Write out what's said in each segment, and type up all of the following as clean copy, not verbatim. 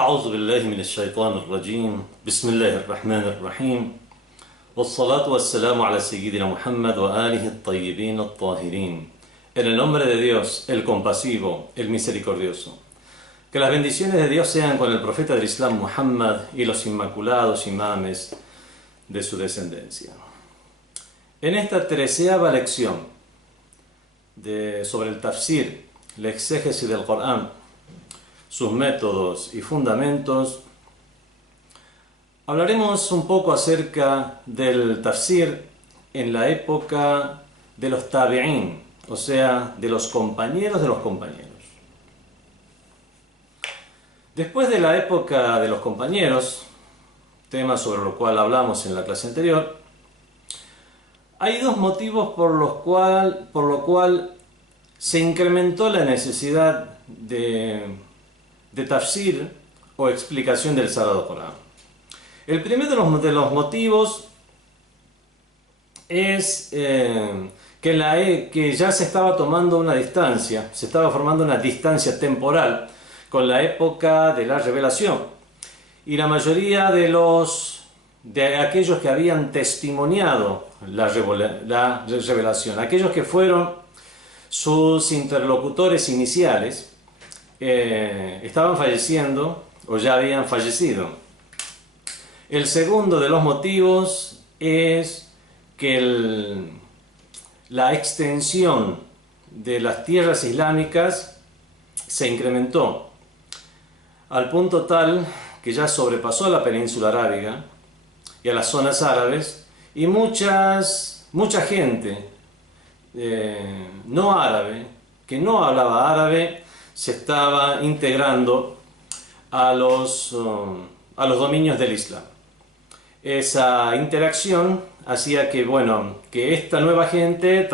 أعوذ بالله من الشيطان الرجيم بسم الله الرحمن الرحيم والصلاة والسلام على سيدنا Muhammad وآله الطيبين الطاهرين. En el nombre de Dios, el compasivo, el misericordioso. Que las bendiciones de Dios sean con el profeta del Islam Muhammad y los inmaculados imames de su descendencia. En esta 13ª lección sobre el tafsir, la exégesis del Corán, sus métodos y fundamentos, hablaremos un poco acerca del tafsir en la época de los tabi'ín, o sea, de los compañeros de los compañeros. Después de la época de los compañeros, tema sobre lo cual hablamos en la clase anterior, hay dos motivos por lo cual se incrementó la necesidad de tafsir o explicación del Sagrado Corán. El primero de los motivos es que ya se estaba tomando una distancia, se estaba formando una distancia temporal con la época de la revelación, y la mayoría de aquellos que habían testimoniado la revelación, aquellos que fueron sus interlocutores iniciales, estaban falleciendo o ya habían fallecido. El segundo de los motivos es que la extensión de las tierras islámicas se incrementó al punto tal que ya sobrepasó a la península arábiga y a las zonas árabes, y mucha gente no árabe, que no hablaba árabe, se estaba integrando a los dominios del Islam. Esa interacción hacía que esta nueva gente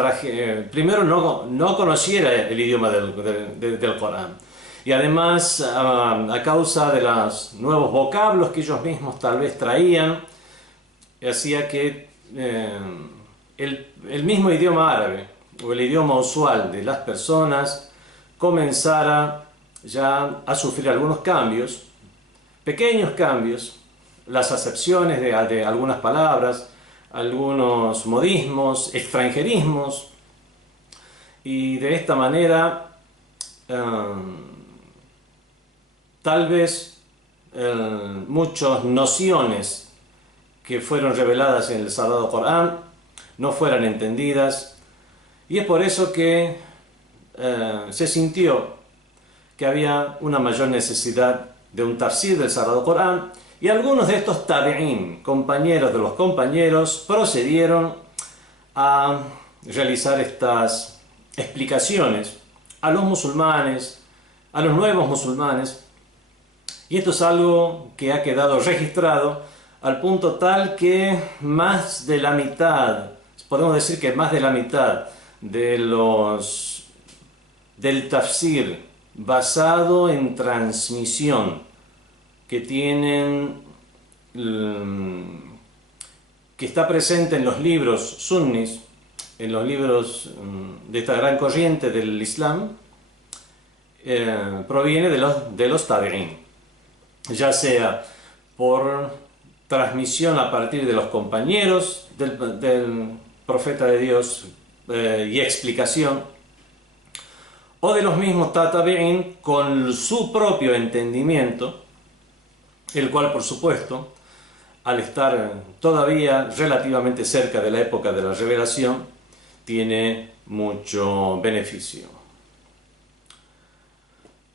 primero no conociera el idioma del Corán, y además a causa de los nuevos vocablos que ellos mismos tal vez traían, hacía que el mismo idioma árabe o el idioma usual de las personas comenzara ya a sufrir algunos cambios, pequeños cambios, las acepciones de algunas palabras, algunos modismos, extranjerismos, y de esta manera tal vez muchas nociones que fueron reveladas en el Sagrado Corán no fueran entendidas, y es por eso que se sintió que había una mayor necesidad de un tafsir del Sagrado Corán, y algunos de estos tabi'ín, compañeros de los compañeros, procedieron a realizar estas explicaciones a los musulmanes, a los nuevos musulmanes, y esto es algo que ha quedado registrado al punto tal que más de la mitad, podemos decir que más de la mitad del tafsir basado en transmisión que está presente en los libros sunnis, en los libros de esta gran corriente del Islam, proviene de los tabi'ín, ya sea por transmisión a partir de los compañeros del profeta de Dios y explicación, o de los mismos tabi'ín con su propio entendimiento, el cual, por supuesto, al estar todavía relativamente cerca de la época de la revelación, tiene mucho beneficio.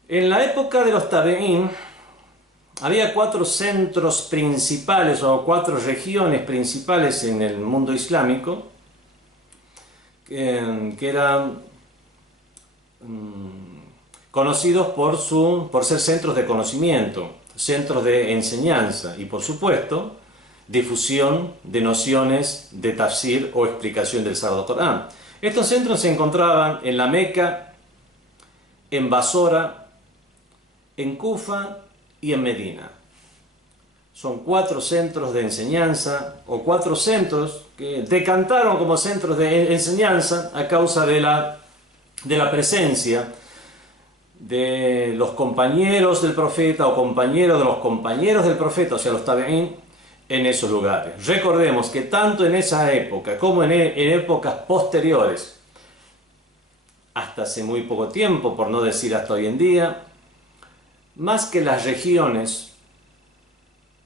En la época de los tabi'ín había 4 centros principales o 4 regiones principales en el mundo islámico que eran conocidos por ser centros de conocimiento, centros de enseñanza y, por supuesto, difusión de nociones de tafsir o explicación del Sagrado Corán. Estos centros se encontraban en la Meca, en Basora, en Kufa y en Medina. Son 4 centros de enseñanza, o 4 centros que decantaron como centros de enseñanza a causa de la presencia de los compañeros del profeta o compañeros de los compañeros del profeta, o sea, los tabi'ín, en esos lugares. Recordemos que tanto en esa época como en épocas posteriores, hasta hace muy poco tiempo, por no decir hasta hoy en día, más que las regiones,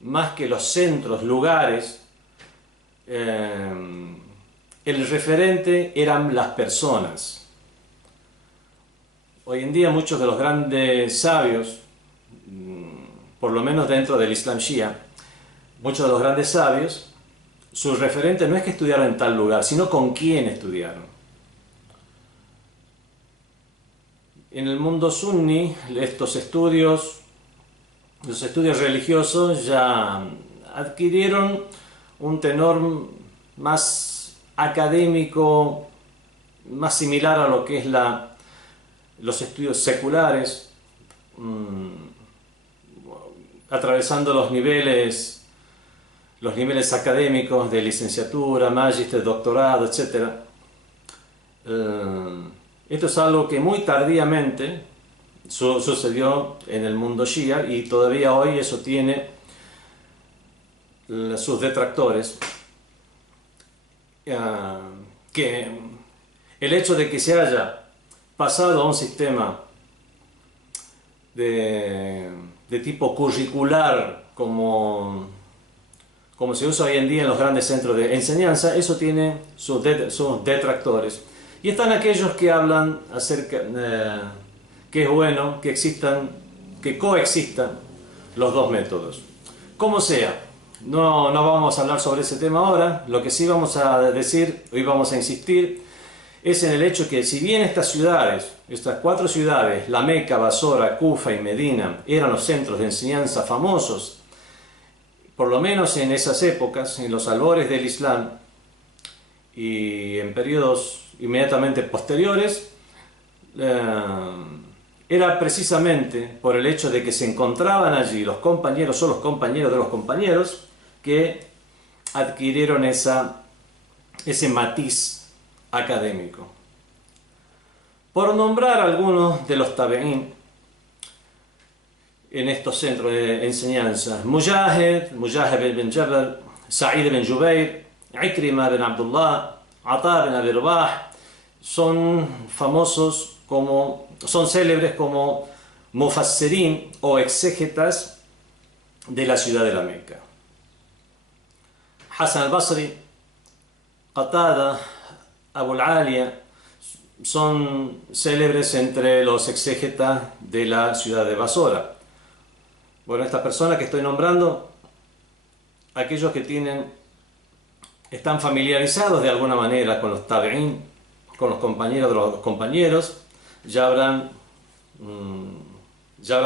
más que los centros, lugares, el referente eran las personas. Hoy en día muchos de los grandes sabios, por lo menos dentro del Islam Shia, muchos de los grandes sabios, su referente no es que estudiaron en tal lugar, sino con quién estudiaron. En el mundo sunni, estos estudios, los estudios religiosos ya adquirieron un tenor más académico, más similar a lo que es los estudios seculares, atravesando los niveles académicos de licenciatura, magíster, doctorado, etc. Esto es algo que muy tardíamente sucedió en el mundo shia y todavía hoy eso tiene sus detractores. Que el hecho de que se haya pasado a un sistema de tipo curricular como se usa hoy en día en los grandes centros de enseñanza, eso tiene sus detractores. Y están aquellos que hablan acerca que es bueno que coexistan los dos métodos. Como sea, no vamos a hablar sobre ese tema ahora. Lo que sí vamos a decir, hoy vamos a insistir, es en el hecho que si bien estas 4 ciudades, la Meca, Basora, Kufa y Medina, eran los centros de enseñanza famosos, por lo menos en esas épocas, en los albores del Islam y en periodos inmediatamente posteriores, era precisamente por el hecho de que se encontraban allí los compañeros o los compañeros de los compañeros que adquirieron ese matiz académico. Por nombrar algunos de los tabeín en estos centros de enseñanza: Mujahid bin Jabal, Sa'id bin Jubayr, Ikrima bin Abdullah, Ata bin Abi Rabah, son célebres como mufassirin o exégetas de la ciudad de la Meca. Hasan al-Basri, Qatada, Abu al-Aliya son célebres entre los exégetas de la ciudad de Basora. Bueno, estas personas que estoy nombrando, aquellos que están familiarizados de alguna manera con los tabi'ín, con los compañeros de los compañeros, ya habrán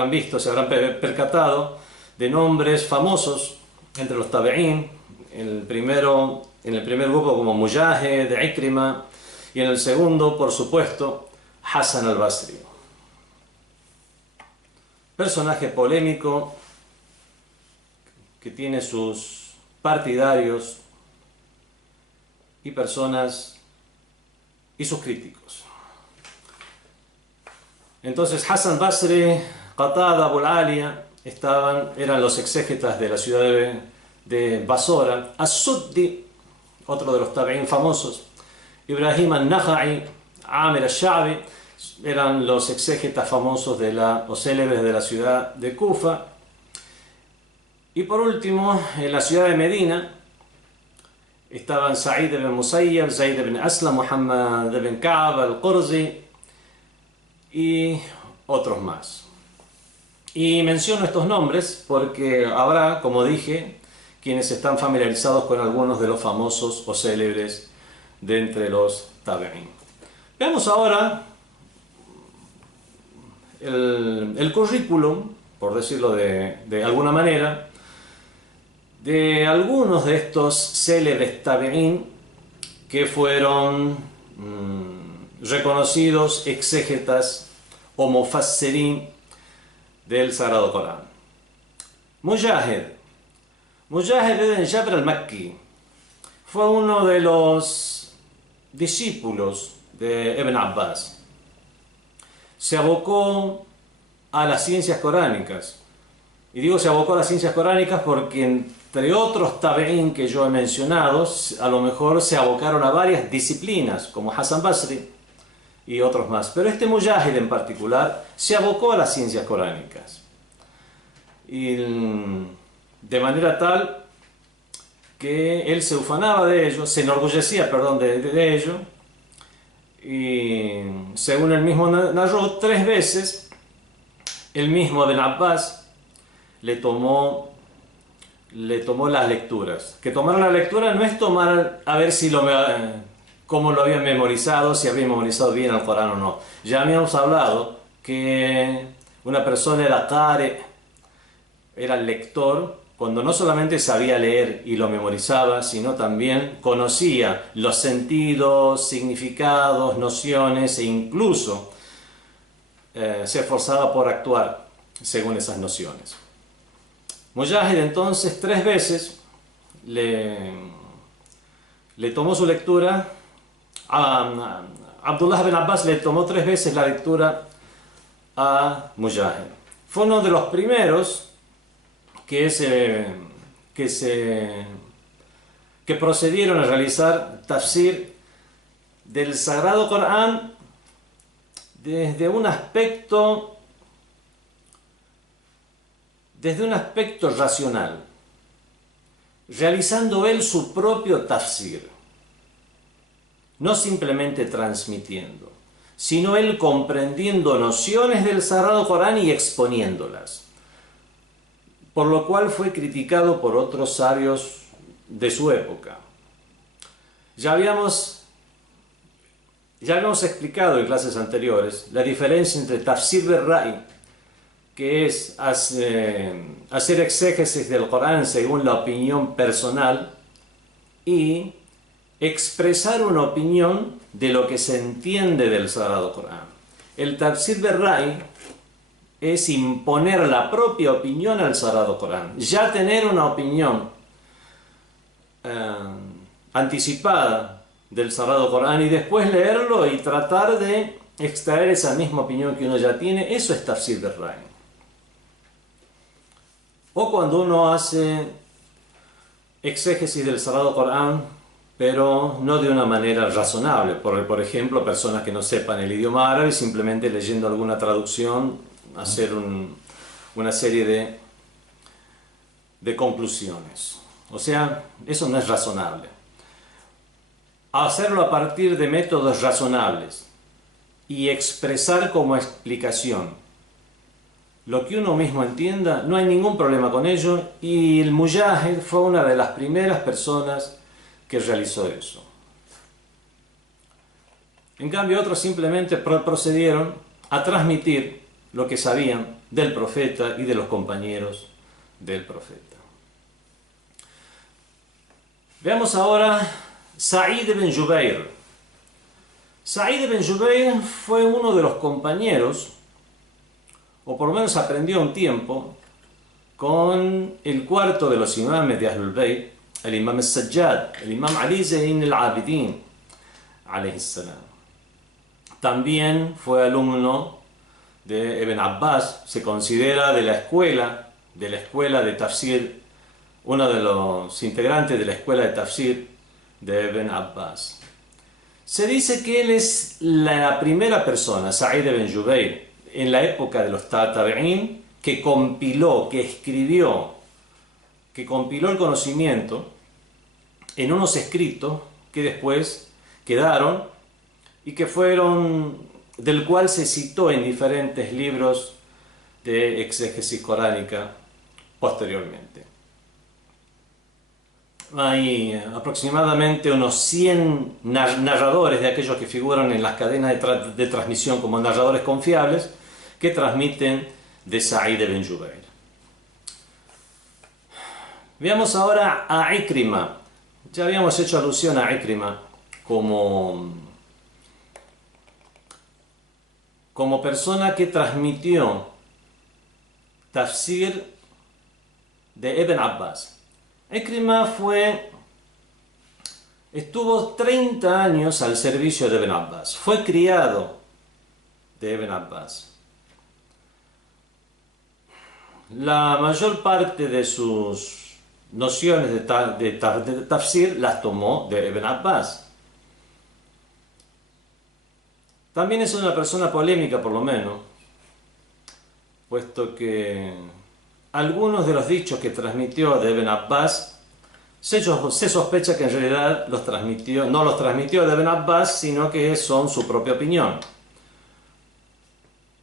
visto, se habrán percatado de nombres famosos entre los tabi'ín, en el primer grupo como Mujahid, Ikrima, y en el segundo, por supuesto, Hasan al-Basri. Personaje polémico que tiene sus partidarios y sus críticos. Entonces Hasan al-Basri, Qatada, Abu al-Aliya eran los exégetas de la ciudad de Basora. As-Suddi, otro de los tabi'ín famosos, Ibrahim al-Nakha'i, Amir al-Sha'bi, eran los exégetas famosos o célebres de la ciudad de Kufa. Y por último, en la ciudad de Medina estaban Sa'id ibn Musayyab, Zayd ibn Aslam, Muhammad ibn Ka'b al-Qurzi y otros más. Y menciono estos nombres porque habrá, como dije, quienes están familiarizados con algunos de los famosos o célebres de entre los tabi'ín. Veamos ahora el currículum, por decirlo de alguna manera, de algunos de estos célebres tabi'ín que fueron reconocidos exégetas o mufassirin del Sagrado Corán. Mujahid ibn Jabr al-Makki fue uno de los discípulos de Ibn Abbas. Se abocó a las ciencias coránicas. Y digo se abocó a las ciencias coránicas porque entre otros tabeín que yo he mencionado, a lo mejor se abocaron a varias disciplinas, como Hassan Basri y otros más. Pero este Mujahid en particular se abocó a las ciencias coránicas. Y de manera tal que él se ufanaba de ello, se enorgullecía, perdón, de ello. Y según él mismo narró, 3 veces el mismo Ibn Abbas le tomó las lecturas. Que tomar la lectura no es tomar a ver si cómo lo habían memorizado, si habían memorizado bien el Corán o no. Ya habíamos hablado que una persona era qari, era lector, cuando no solamente sabía leer y lo memorizaba, sino también conocía los sentidos, significados, nociones e incluso se esforzaba por actuar según esas nociones. Mujahid entonces 3 veces le tomó su lectura. Abdullah ibn Abbas le tomó 3 veces la lectura a Mujahid. Fue uno de los primeros que procedieron a realizar tafsir del Sagrado Corán desde un aspecto racional, realizando él su propio tafsir, no simplemente transmitiendo, sino él comprendiendo nociones del Sagrado Corán y exponiéndolas, por lo cual fue criticado por otros sabios de su época. Ya habíamos explicado en clases anteriores la diferencia entre tafsir bil-ra'i, que es hacer exégesis del Corán según la opinión personal, y expresar una opinión de lo que se entiende del Sagrado Corán. El tafsir bil-ra'i es imponer la propia opinión al Sagrado Corán, ya tener una opinión anticipada del Sagrado Corán y después leerlo y tratar de extraer esa misma opinión que uno ya tiene. Eso es tafsir bil-ra'i. O cuando uno hace exégesis del Sagrado Corán, pero no de una manera razonable. Por ejemplo, personas que no sepan el idioma árabe, simplemente leyendo alguna traducción, hacer una serie de conclusiones. O sea, eso no es razonable. Hacerlo a partir de métodos razonables y expresar como explicación lo que uno mismo entienda, no hay ningún problema con ello, y el Mujahid fue una de las primeras personas que realizó eso. En cambio, otros simplemente procedieron a transmitir lo que sabían del profeta y de los compañeros del profeta. Veamos ahora Sa'id ibn Jubayr. Sa'id ibn Jubayr fue uno de los compañeros, o por lo menos aprendió un tiempo, con el cuarto de los imames de Ahlul Bayt, el imam al-Sajjad, el imam Ali Zayn al-Abidin, alayhi salam. También fue alumno de Ibn Abbas, se considera de la escuela de Tafsir, uno de los integrantes de la escuela de Tafsir de Ibn Abbas. Se dice que él es la primera persona, Sa'id ibn Jubayr, en la época de los tabi'in, que compiló el conocimiento en unos escritos que después quedaron y que del cual se citó en diferentes libros de exégesis coránica posteriormente. Hay aproximadamente unos 100 narradores de aquellos que figuran en las cadenas de transmisión como narradores confiables que transmiten de Sa'id ibn Jubayr. Veamos ahora a Ikrima. Ya habíamos hecho alusión a Ikrima como persona que transmitió tafsir de Ibn Abbas. Ikrima estuvo 30 años al servicio de Ibn Abbas. Fue criado de Ibn Abbas. la mayor parte de sus nociones de tafsir las tomó de Ibn Abbas. También es una persona polémica, por lo menos, puesto que algunos de los dichos que transmitió de Ibn Abbas se sospecha que en realidad no los transmitió de Ibn Abbas, sino que son su propia opinión.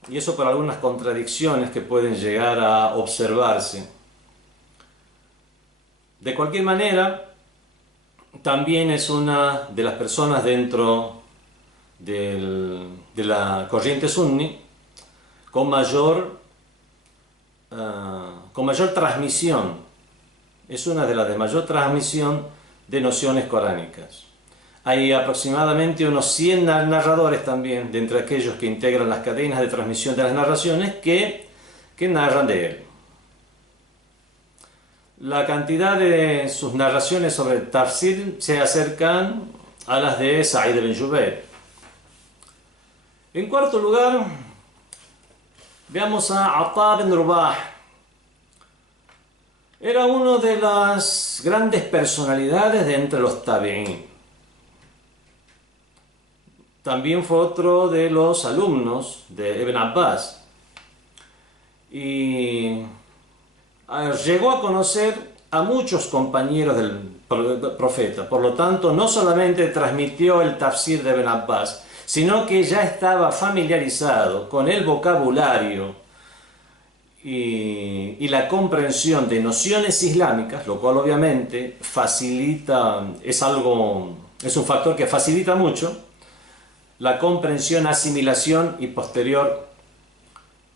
Y eso por algunas contradicciones que pueden llegar a observarse. De cualquier manera, también es una de las personas dentro de la corriente sunni con mayor transmisión. Es una de las de mayor transmisión de nociones coránicas. Hay aproximadamente unos 100 narradores también, de entre aquellos que integran las cadenas de transmisión de las narraciones, que narran de él. La cantidad de sus narraciones sobre el tafsir se acercan a las de Sa'id ibn Jubayr. En cuarto lugar, veamos a Ata ibn Rubah. Era una de las grandes personalidades de entre los tabi'in. También fue otro de los alumnos de Ibn Abbas. Y llegó a conocer a muchos compañeros del profeta. Por lo tanto, no solamente transmitió el tafsir de Ibn Abbas, sino que ya estaba familiarizado con el vocabulario y la comprensión de nociones islámicas, lo cual obviamente es un factor que facilita mucho la comprensión, asimilación y posterior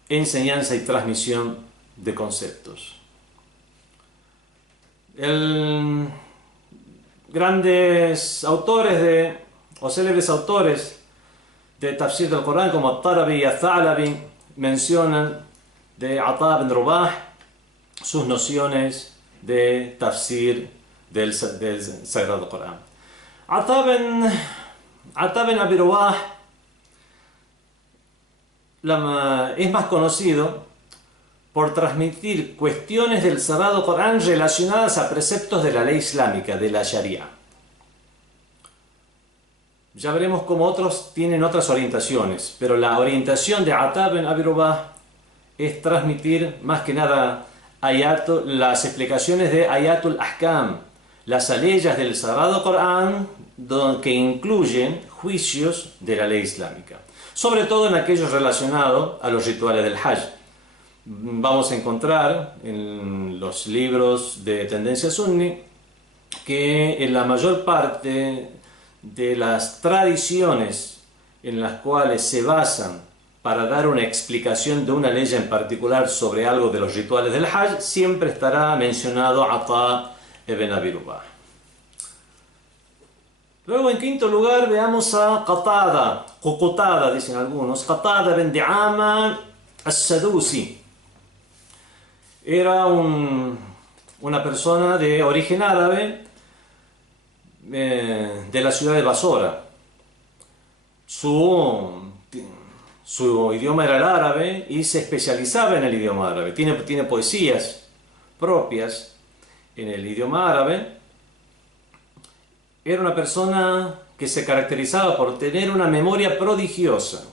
enseñanza y transmisión de conceptos. Grandes autores o célebres autores de tafsir del Corán como At-Tarabi y Al-Tha'labi mencionan de Ata ibn Rubah sus nociones de tafsir del Sagrado Corán. Ata ibn Abi Rubah es más conocido por transmitir cuestiones del Sagrado Corán relacionadas a preceptos de la ley islámica, de la Sharia. Ya veremos cómo otros tienen otras orientaciones, pero la orientación de Ata ibn Abi Rubah es transmitir más que nada las explicaciones de Ayatul Ahkam, las aleyas del Sagrado Corán que incluyen juicios de la ley islámica, sobre todo en aquellos relacionados a los rituales del Hajj. Vamos a encontrar en los libros de tendencia sunni que en la mayor parte de las tradiciones en las cuales se basan para dar una explicación de una ley en particular sobre algo de los rituales del Hajj, siempre estará mencionado Ata ibn Abi Rubah. Luego, en quinto lugar, veamos a Qatada, dicen algunos, Qatada ibn Di'ama as-Sadusi. Era una persona de origen árabe de la ciudad de Basora. Su idioma era el árabe y se especializaba en el idioma árabe. Tiene poesías propias en el idioma árabe. Era una persona que se caracterizaba por tener una memoria prodigiosa.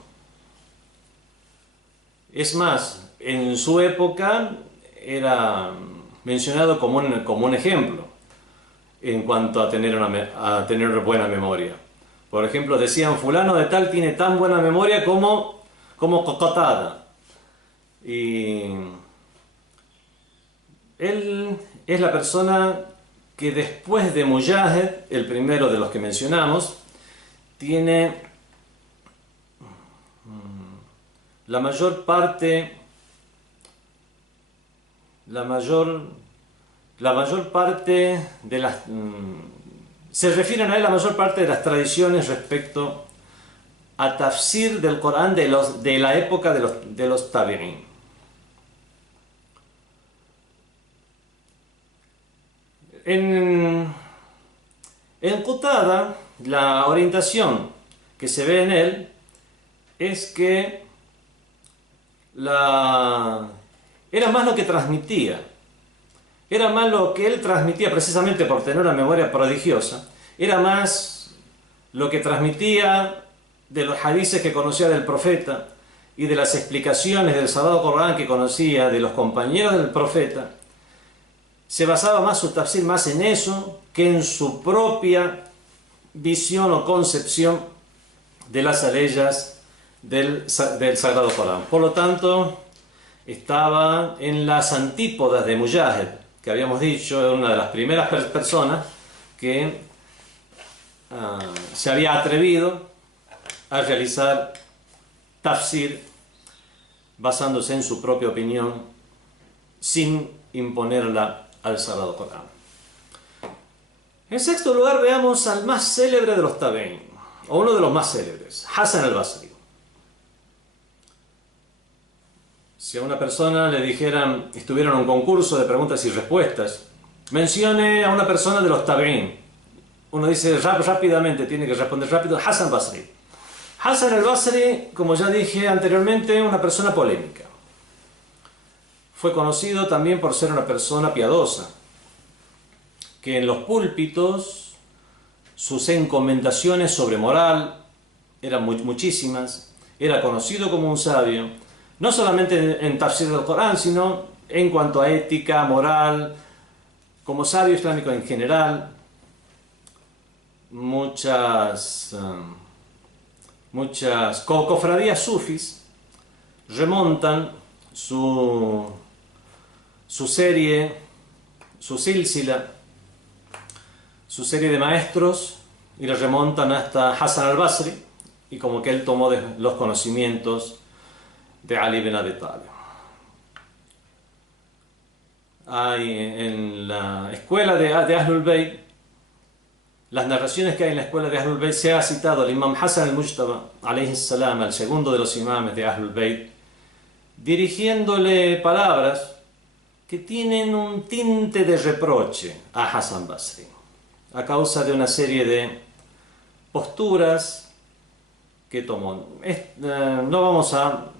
Es más, en su época era mencionado como un ejemplo en cuanto a tener buena memoria. Por ejemplo, decían, fulano de tal tiene tan buena memoria como Qatada. Y él es la persona que después de Mujahid, el primero de los que mencionamos, tiene la mayor parte de las se refieren a él la mayor parte de las tradiciones respecto a tafsir del Corán de la época de los tabi'in. En Qatada, la orientación que se ve en él es que él era más lo que transmitía. Era más lo que él transmitía precisamente por tener una memoria prodigiosa. Era más lo que transmitía de los hadices que conocía del profeta y de las explicaciones del Sagrado Corán que conocía de los compañeros del profeta. Se basaba más su tafsir más en eso que en su propia visión o concepción de las aleyas del Sagrado Corán. Por lo tanto, estaba en las antípodas de Mujahid, que habíamos dicho, era una de las primeras personas que se había atrevido a realizar tafsir basándose en su propia opinión sin imponerla al Sagrado Corán. En sexto lugar, veamos al más célebre de los tabeín, o uno de los más célebres, Hasan al-Basri. Si a una persona le dijeran, estuviera en un concurso de preguntas y respuestas, mencione a una persona de los tabeín. Uno dice rápidamente, tiene que responder rápido, Hasan al-Basri. Hasan al-Basri, como ya dije anteriormente, una persona polémica. Fue conocido también por ser una persona piadosa, que en los púlpitos sus encomendaciones sobre moral eran muchísimas, era conocido como un sabio, no solamente en tafsir del Corán, sino en cuanto a ética, moral, como sabio islámico en general. Muchas cofradías sufis remontan su serie, su sílsila, su serie de maestros, y la remontan hasta Hasan al-Basri, y como que él tomó los conocimientos de Ali ibn Abi Talib. Hay en la escuela de Ahlul Bayt, las narraciones que hay en la escuela de Ahlul Bayt, se ha citado al imam Hasan al-Mujtaba, alayhi salam, al segundo de los imames de Ahlul Bayt, dirigiéndole palabras que tienen un tinte de reproche a Hasan al-Basri, a causa de una serie de posturas que tomó. No vamos a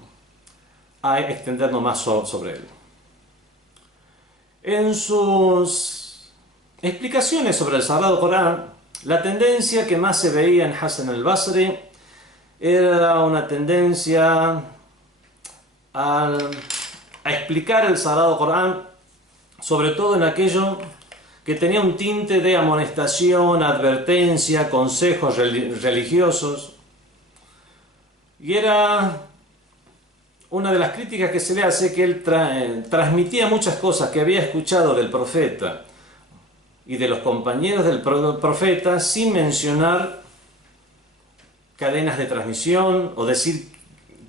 extendernos más sobre él. En sus explicaciones sobre el Sagrado Corán, la tendencia que más se veía en Hasan al-Basri era una tendencia a explicar el Sagrado Corán, sobre todo en aquello que tenía un tinte de amonestación, advertencia, consejos religiosos, y era una de las críticas que se le hace, que él transmitía muchas cosas que había escuchado del profeta y de los compañeros del profeta sin mencionar cadenas de transmisión o decir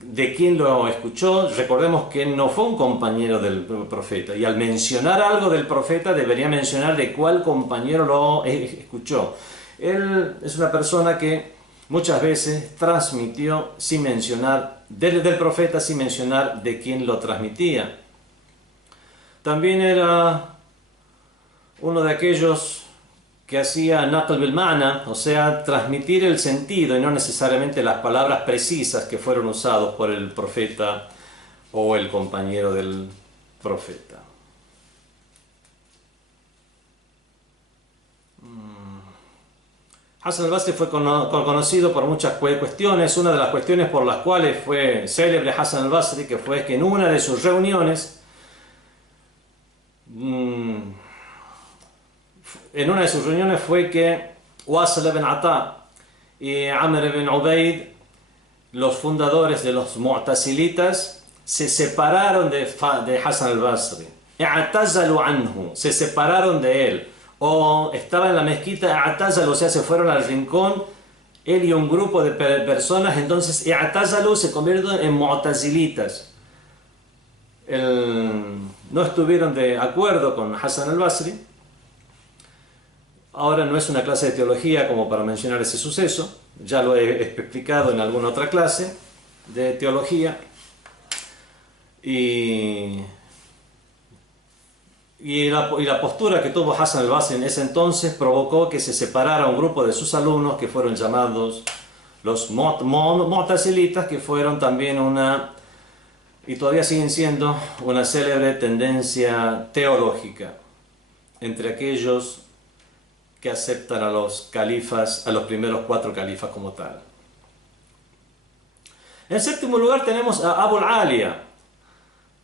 de quién lo escuchó. Recordemos que él no fue un compañero del profeta, y al mencionar algo del profeta debería mencionar de cuál compañero lo escuchó. Él es una persona que muchas veces transmitió sin mencionar del profeta, sin mencionar de quién lo transmitía. También era uno de aquellos que hacía naql bil ma'na, o sea, transmitir el sentido y no necesariamente las palabras precisas que fueron usados por el profeta o el compañero del profeta. Hasan al-Basri fue conocido por muchas cuestiones. Una de las cuestiones por las cuales fue célebre Hasan al-Basri, que fue que en una de sus reuniones, fue que Wasl ibn Ata y Amr ibn Ubaid, los fundadores de los Mu'tazilitas, se separaron de Hasan al-Basri. I'tazalu anhu, se separaron de él. O estaba en la mezquita, i'tazalu, o sea, se fueron al rincón, él y un grupo de personas. Entonces i'tazalu se convirtieron en Mu'tazilitas. No estuvieron de acuerdo con Hasan al-Basri. Ahora no es una clase de teología como para mencionar ese suceso, ya lo he explicado en alguna otra clase de teología. Y la postura que tuvo Hasan al-Basri en ese entonces provocó que se separara un grupo de sus alumnos, que fueron llamados los Mu'tazilitas, que fueron también una y todavía siguen siendo una célebre tendencia teológica entre aquellos que aceptan a los califas, a los primeros 4 califas como tal. En séptimo lugar tenemos a Abu al-Aliya.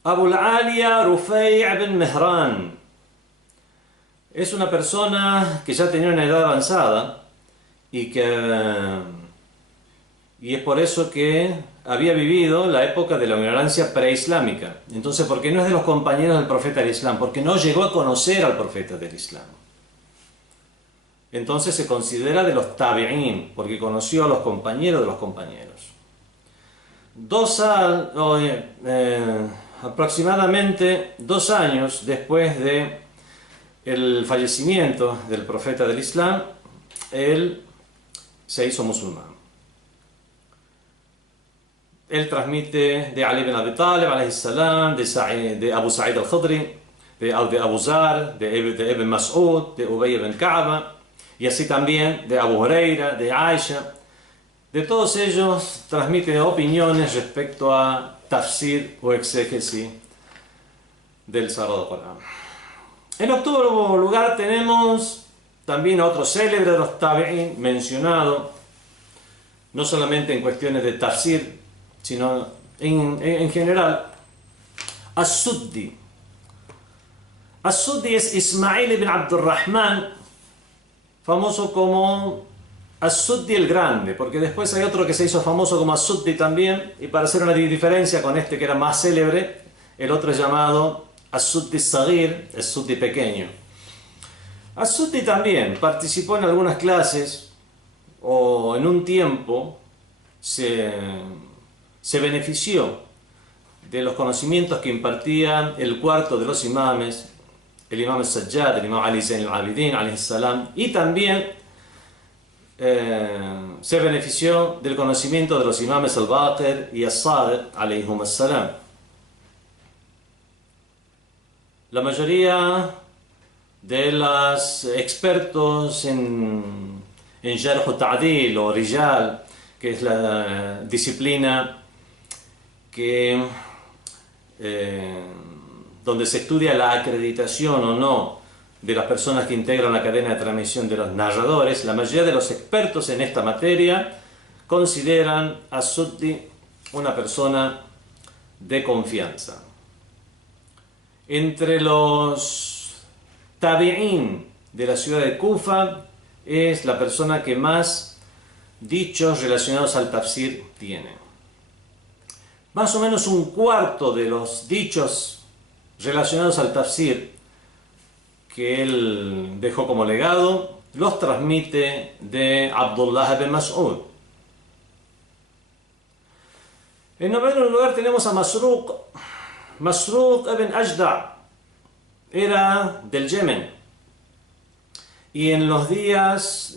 Abu al-Aliya Rufai' ibn Mihran. Es una persona que ya tenía una edad avanzada y es por eso que había vivido la época de la ignorancia preislámica. Entonces, ¿por qué no es de los compañeros del profeta del Islam? Porque no llegó a conocer al profeta del Islam. Entonces se considera de los tabi'in, porque conoció a los compañeros de los compañeros. Aproximadamente 2 años después de el fallecimiento del profeta del Islam, él se hizo musulmán. Él transmite de Ali ibn Abi Talib, alayhi salam, de Abu Sa'id al-Khudri, de Abu Zar, de Ibn Mas'ud, de Ubay ibn Ka'ba, y así también de Abu Huraira, de Aisha. De todos ellos transmite opiniones respecto a tafsir o exégesis del Sagrado Corán. En octavo lugar tenemos también a otro célebre de los tabi'in mencionado, no solamente en cuestiones de tafsir, sino en general, As-Suddi. As-Suddi es Ismail ibn Abdurrahman, famoso como As-Suddi el Grande, porque después hay otro que se hizo famoso como As-Suddi también, y para hacer una diferencia con este que era más célebre, el otro es llamado As-Suddi Saghir, As-Suddi pequeño. As-Suddi también participó en algunas clases, o en un tiempo se benefició de los conocimientos que impartían el cuarto de los imames, el imam al-Sajjad, el imam Ali Zayn al-Abidin, alayhi salam, y también se benefició del conocimiento de los imames al-Baqir y al-Sadiq, alayhum salam. La mayoría de los expertos en Jarh o Ta'dil o Rijal, que es la disciplina donde se estudia la acreditación o no de las personas que integran la cadena de transmisión de los narradores, la mayoría de los expertos en esta materia consideran a Suddi una persona de confianza. Entre los tabi'in de la ciudad de Kufa es la persona que más dichos relacionados al tafsir tiene. Más o menos un cuarto de los dichos relacionados al tafsir que él dejó como legado los transmite de Abdullah ibn Mas'ud. En noveno lugar tenemos a Masruq. Masruq ibn Ajda' era del Yemen, y en los días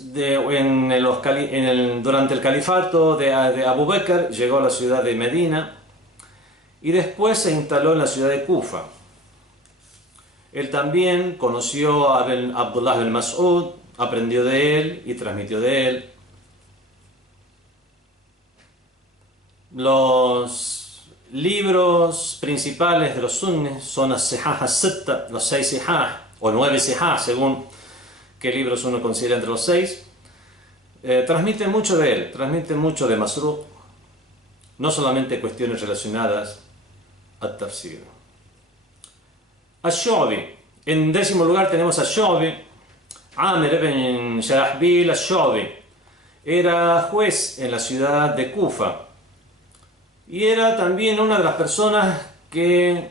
durante el califato de Abu Bakr llegó a la ciudad de Medina y después se instaló en la ciudad de Kufa. Él también conoció a Abdullah ibn Mas'ud, aprendió de él y transmitió de él. Los libros principales de los sunnis son as-Sihah as-Sitta, los 6 Sihah o 9 Sihah, según qué libros uno considera entre los 6. Transmite mucho de él, transmite mucho de Masruq, no solamente cuestiones relacionadas al tafsir. Ash-Shu'bi. En décimo lugar tenemos a Shu'bi, Amir ibn Sharahbil Ash-Shu'bi. Era juez en la ciudad de Kufa y era también una de las personas que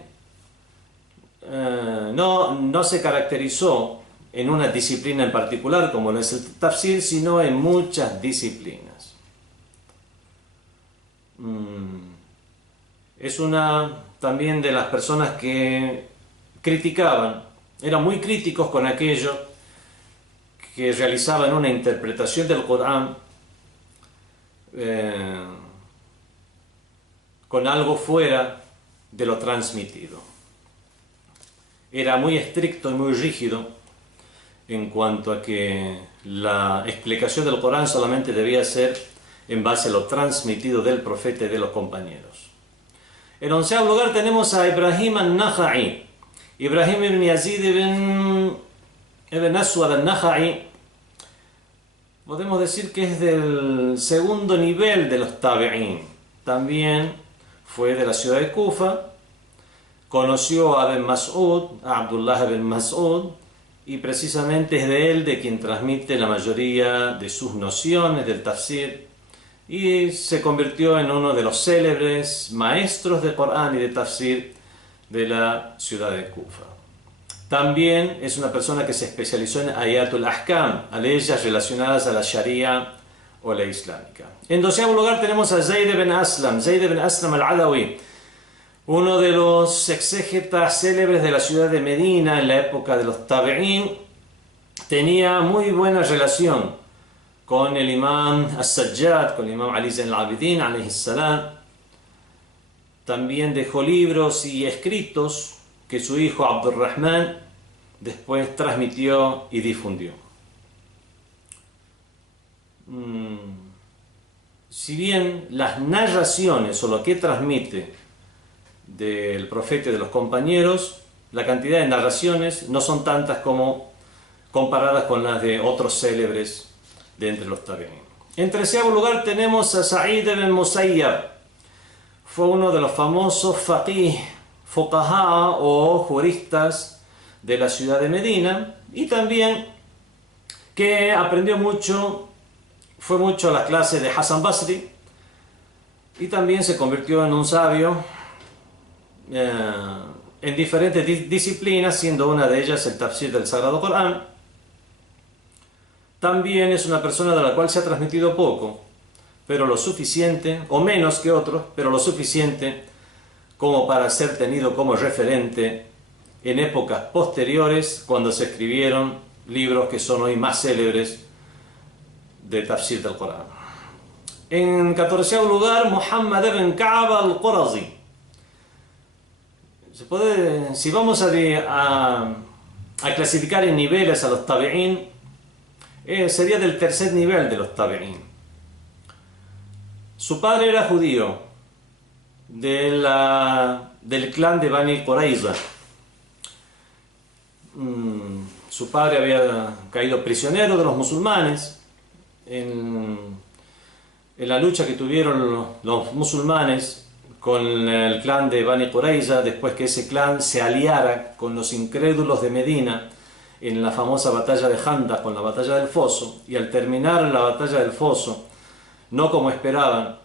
no se caracterizó en una disciplina en particular como es el tafsir, sino en muchas disciplinas. Es una también de las personas que criticaban, eran muy críticos con aquellos que realizaban una interpretación del Corán con algo fuera de lo transmitido. Era muy estricto y muy rígido en cuanto a que la explicación del Corán solamente debía ser en base a lo transmitido del profeta y de los compañeros. En onceavo lugar tenemos a Ibrahim al-Nakha'i. Ibrahim ibn Yazid ibn Aswad al-Nakha'i, podemos decir que es del segundo nivel de los tabi'in. También fue de la ciudad de Kufa, conoció a Ibn Mas'ud, a Abdullah ibn Mas'ud, y precisamente es de él de quien transmite la mayoría de sus nociones del tafsir, y se convirtió en uno de los célebres maestros de Corán y de tafsir de la ciudad de Kufa. También es una persona que se especializó en Ayatul Ahkam, a leyes relacionadas a la Sharia o la islámica. En doceavo lugar tenemos a Zayd ibn Aslam al-Adawi, uno de los exégetas célebres de la ciudad de Medina en la época de los tabi'in. Tenía muy buena relación con el imam As-Sajjad, con el imam Ali Zayn al-Abidin, alayhi salam. También dejó libros y escritos que su hijo Abdurrahman después transmitió y difundió. Si bien las narraciones o lo que transmite del profeta y de los compañeros, la cantidad de narraciones no son tantas como comparadas con las de otros célebres de entre los tabi'in. En treceavo lugar tenemos a Sa'id ibn Musayyab. Fue uno de los famosos faqih, fuqaha o juristas de la ciudad de Medina, y también que aprendió mucho, fue mucho a las clases de Hassan Basri, y también se convirtió en un sabio en diferentes disciplinas, siendo una de ellas el tafsir del Sagrado Corán. También es una persona de la cual se ha transmitido poco, pero lo suficiente, o menos que otros, pero lo suficiente como para ser tenido como referente en épocas posteriores, cuando se escribieron libros que son hoy más célebres de tafsir del Corán. En 14º lugar, Muhammad ibn Ka'b al-Qurazi. Si vamos a clasificar en niveles a los tabi'in, sería del tercer nivel de los tabi'in. Su padre era judío, del clan de Bani Qurayza. Su padre había caído prisionero de los musulmanes en la lucha que tuvieron los musulmanes con el clan de Bani Qurayza, después que ese clan se aliara con los incrédulos de Medina en la famosa batalla de Khandaq, con la batalla del Foso. Y al terminar la batalla del Foso, no como esperaban,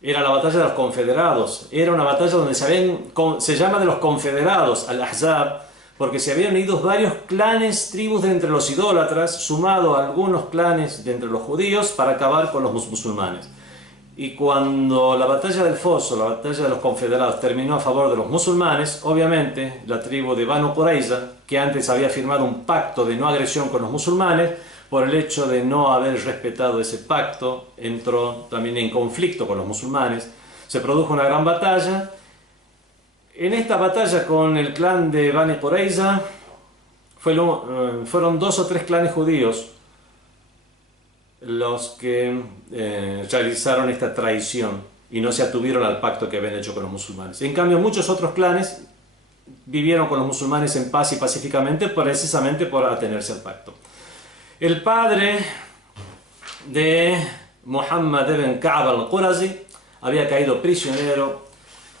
era la batalla de los confederados, era una batalla donde se llama de los confederados, al-Ahzab, porque se habían unido varios clanes, tribus de entre los idólatras, sumado a algunos clanes de entre los judíos para acabar con los musulmanes. Y cuando la batalla del Foso, la batalla de los confederados, terminó a favor de los musulmanes, obviamente la tribu de Banu Qurayza, que antes había firmado un pacto de no agresión con los musulmanes, por el hecho de no haber respetado ese pacto, entró también en conflicto con los musulmanes. Se produjo una gran batalla. En esta batalla con el clan de Bani Qurayza fueron 2 o 3 clanes judíos los que realizaron esta traición y no se atuvieron al pacto que habían hecho con los musulmanes. En cambio, muchos otros clanes vivieron con los musulmanes en paz y pacíficamente, precisamente por atenerse al pacto. El padre de Muhammad ibn Ka'b al-Qurazi había caído prisionero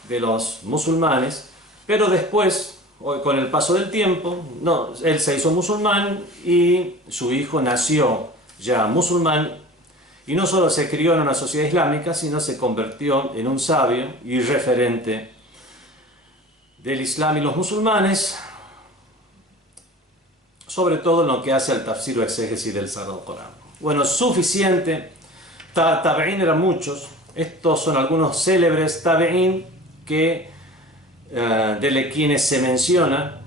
de los musulmanes, pero después, con el paso del tiempo, él se hizo musulmán y su hijo nació ya musulmán, y no solo se crió en una sociedad islámica, sino se convirtió en un sabio y referente del Islam y los musulmanes, sobre todo en lo que hace al tafsir o exégesis del Sagrado Corán. Bueno, suficiente. Tabi'in eran muchos. Estos son algunos célebres tabi'in de quienes se menciona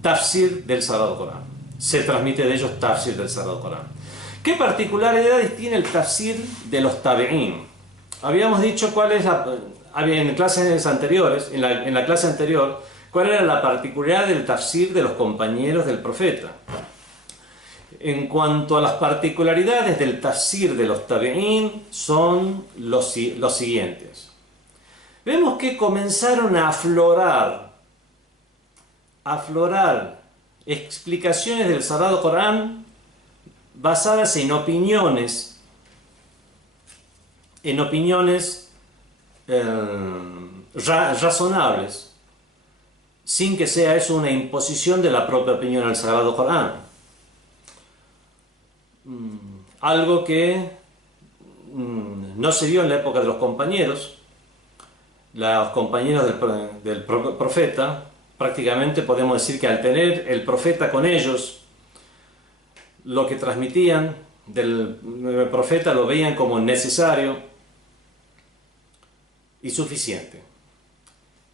tafsir del Sagrado Corán. Se transmite de ellos tafsir del Sagrado Corán. ¿Qué particularidades tiene el tafsir de los tabi'in? Habíamos dicho cuál es en clases anteriores, en la clase anterior, cuál era la particularidad del tafsir de los compañeros del profeta. En cuanto a las particularidades del tafsir de los tabi'in, son los siguientes. vemos que comenzaron a aflorar explicaciones del Sagrado Corán basadas en opiniones razonables, sin que sea eso una imposición de la propia opinión al Sagrado Corán. Algo que no se vio en la época de los compañeros. Los compañeros del profeta, prácticamente podemos decir que al tener el profeta con ellos, lo que transmitían del profeta lo veían como necesario y suficiente.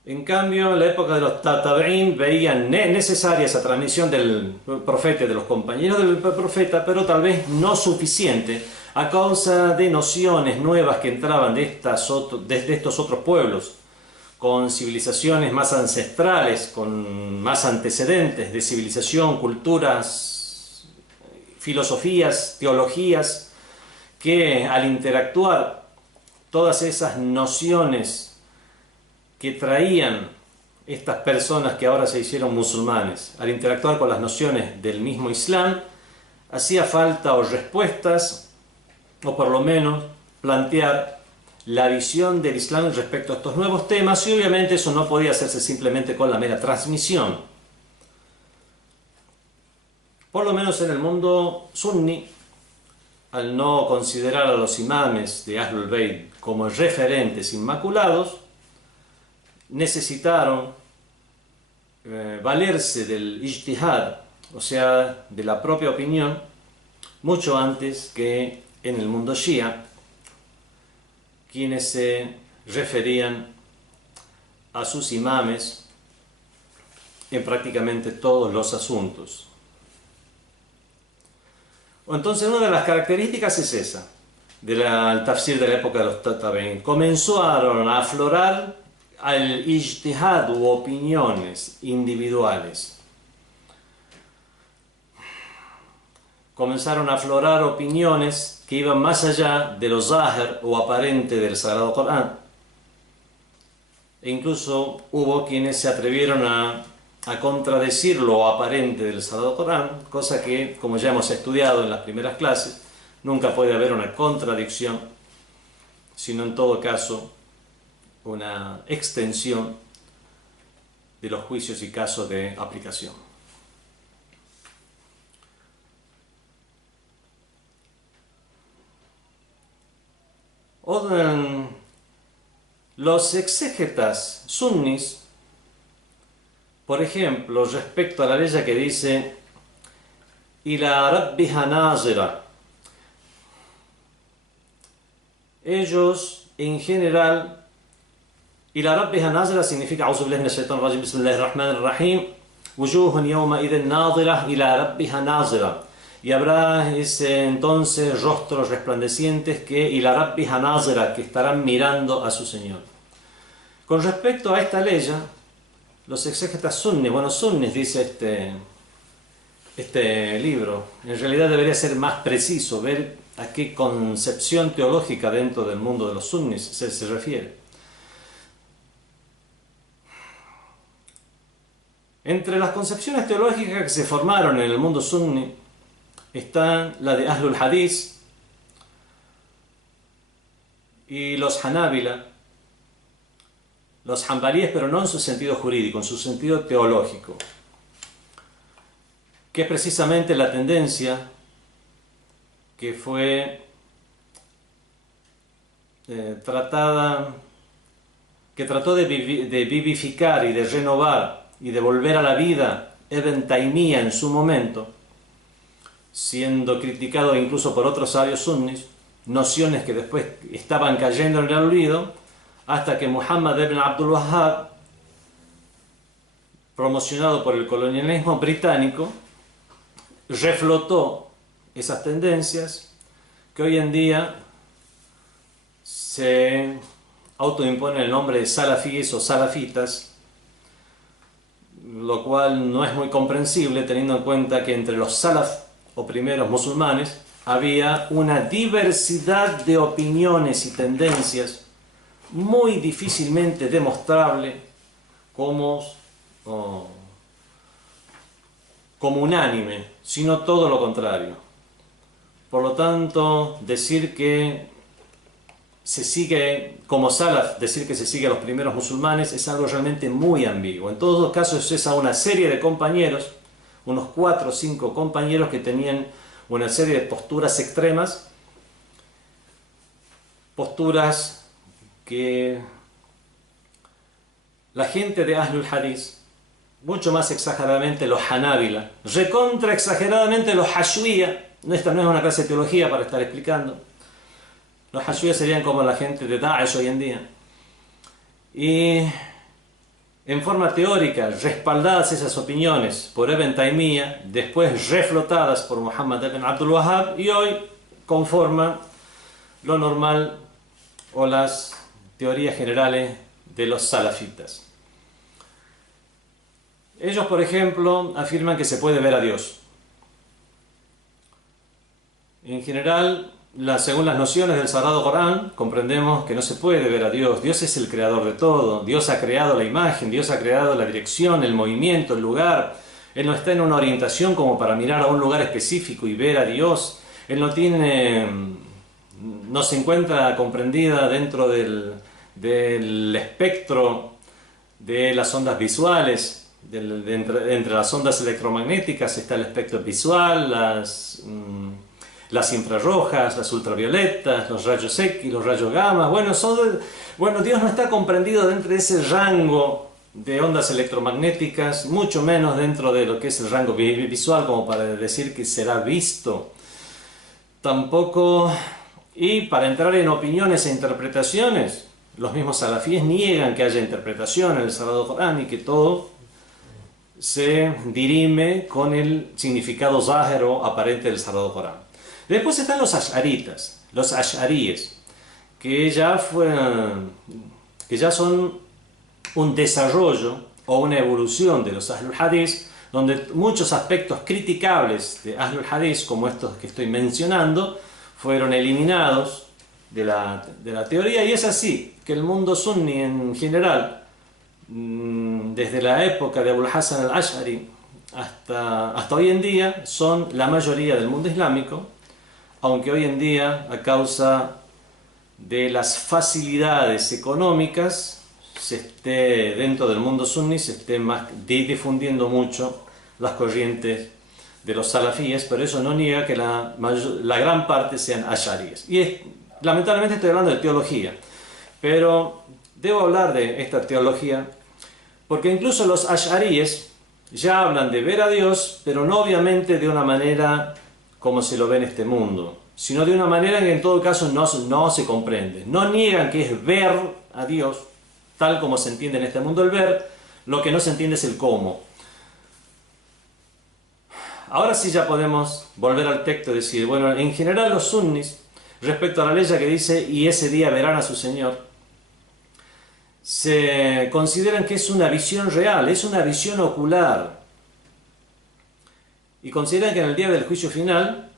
En cambio, en la época de los tabi'ín veían necesaria esa transmisión del profeta y de los compañeros del profeta, pero tal vez no suficiente a causa de nociones nuevas que entraban desde estos otros pueblos, con civilizaciones más ancestrales, con más antecedentes de civilización, culturas, filosofías, teologías, que al interactuar todas esas nociones que traían estas personas que ahora se hicieron musulmanes, al interactuar con las nociones del mismo Islam, hacía falta o respuestas, o por lo menos plantear la visión del Islam respecto a estos nuevos temas, y obviamente eso no podía hacerse simplemente con la mera transmisión. Por lo menos en el mundo sunni, al no considerar a los imames de Ahlul Bayt como referentes inmaculados, necesitaron valerse del ijtihad, o sea, de la propia opinión, mucho antes que en el mundo shia, quienes se referían a sus imames en prácticamente todos los asuntos. Entonces, una de las características es esa, del tafsir de la época de los tabi'ín. Comenzaron a aflorar al ijtihad u opiniones individuales. Comenzaron a aflorar opiniones que iban más allá de lo zahir o aparente del Sagrado Corán. E incluso hubo quienes se atrevieron a contradecir lo aparente del Sagrado Corán, cosa que, como ya hemos estudiado en las primeras clases, nunca puede haber una contradicción, sino en todo caso una extensión de los juicios y casos de aplicación. Los exégetas sunnis, por ejemplo, respecto a la ley que dice Ila Rabbiha Nazira, ellos en general, Ila Rabbiha Nazira significa A'udhu billahi minash shaitanir rajim, bismillahir rahmanir rahim, wujuhun yawma idhin nadira ila rabbiha nazira. Y habrá entonces rostros resplandecientes que ila rabbiha nazira, que estarán mirando a su Señor. Con respecto a esta ley, los exégetas sunnis, sunnis dice este libro, en realidad debería ser más preciso, ver a qué concepción teológica dentro del mundo de los sunnis se refiere. Entre las concepciones teológicas que se formaron en el mundo sunni están la de Ahlul Hadith y los Hanabila, los Hanbalíes, pero no en su sentido jurídico, en su sentido teológico, que es precisamente la tendencia que fue trató de vivificar y de renovar y de volver a la vida Ibn Taymiyyah en su momento, siendo criticado incluso por otros sabios sunnis, nociones que después estaban cayendo en el olvido, hasta que Muhammad ibn Abdul Wahhab, promocionado por el colonialismo británico, reflotó esas tendencias que hoy en día se autoimpone el nombre de salafíes o salafitas, lo cual no es muy comprensible teniendo en cuenta que entre los salaf o primeros musulmanes había una diversidad de opiniones y tendencias muy difícilmente demostrable como, oh, como unánime, sino todo lo contrario. Por lo tanto, decir que se sigue, como salaf, decir que se sigue a los primeros musulmanes es algo realmente muy ambiguo. En todos los casos es a una serie de compañeros, unos 4 o 5 compañeros que tenían una serie de posturas extremas, posturas que la gente de Ahlul Hadith, mucho más exageradamente los Hanabila, recontra exageradamente los Hashwiya. Esta no es una clase de teología para estar explicando. Los Hashwiya serían como la gente de Daesh hoy en día. Y en forma teórica, respaldadas esas opiniones por Ibn Taymiyyah, después reflotadas por Muhammad ibn Abdul Wahhab, y hoy conforman lo normal o las teorías generales de los salafitas. Ellos, por ejemplo, afirman que se puede ver a Dios. En general, según las nociones del Sagrado Corán, comprendemos que no se puede ver a Dios. Dios es el creador de todo. Dios ha creado la imagen, Dios ha creado la dirección, el movimiento, el lugar. Él no está en una orientación como para mirar a un lugar específico y ver a Dios. Él no se encuentra comprendida dentro del espectro de las ondas visuales. Entre las ondas electromagnéticas está el espectro visual, las infrarrojas, las ultravioletas, los rayos X, los rayos gamma. Bueno, Dios no está comprendido dentro de ese rango de ondas electromagnéticas, mucho menos dentro de lo que es el rango visual, como para decir que será visto. Tampoco, y para entrar en opiniones e interpretaciones, los mismos salafíes niegan que haya interpretación en el Sagrado Corán y que todo se dirime con el significado zahir o aparente del Sagrado Corán. Después están los ash'aritas, los ash'aríes, que ya son un desarrollo o una evolución de los Ahlul Hadith, donde muchos aspectos criticables de Ahlul Hadith, como estos que estoy mencionando, fueron eliminados de la teoría, y es así que el mundo sunni en general, desde la época de Abul Hasan al-Ash'ari hasta hoy en día, son la mayoría del mundo islámico, aunque hoy en día, a causa de las facilidades económicas, dentro del mundo sunni se esté más difundiendo mucho las corrientes de los salafíes, pero eso no niega que la gran parte sean ash'aríes. Lamentablemente estoy hablando de teología, pero debo hablar de esta teología porque incluso los ash'aríes ya hablan de ver a Dios, pero no obviamente de una manera como se lo ve en este mundo, sino de una manera que en todo caso no se comprende. No niegan que es ver a Dios, tal como se entiende en este mundo el ver, lo que no se entiende es el cómo. Ahora sí ya podemos volver al texto y decir, bueno, en general los sunnis, respecto a la ley que dice, y ese día verán a su Señor, se consideran que es una visión real, es una visión ocular. Y consideran que en el día del juicio final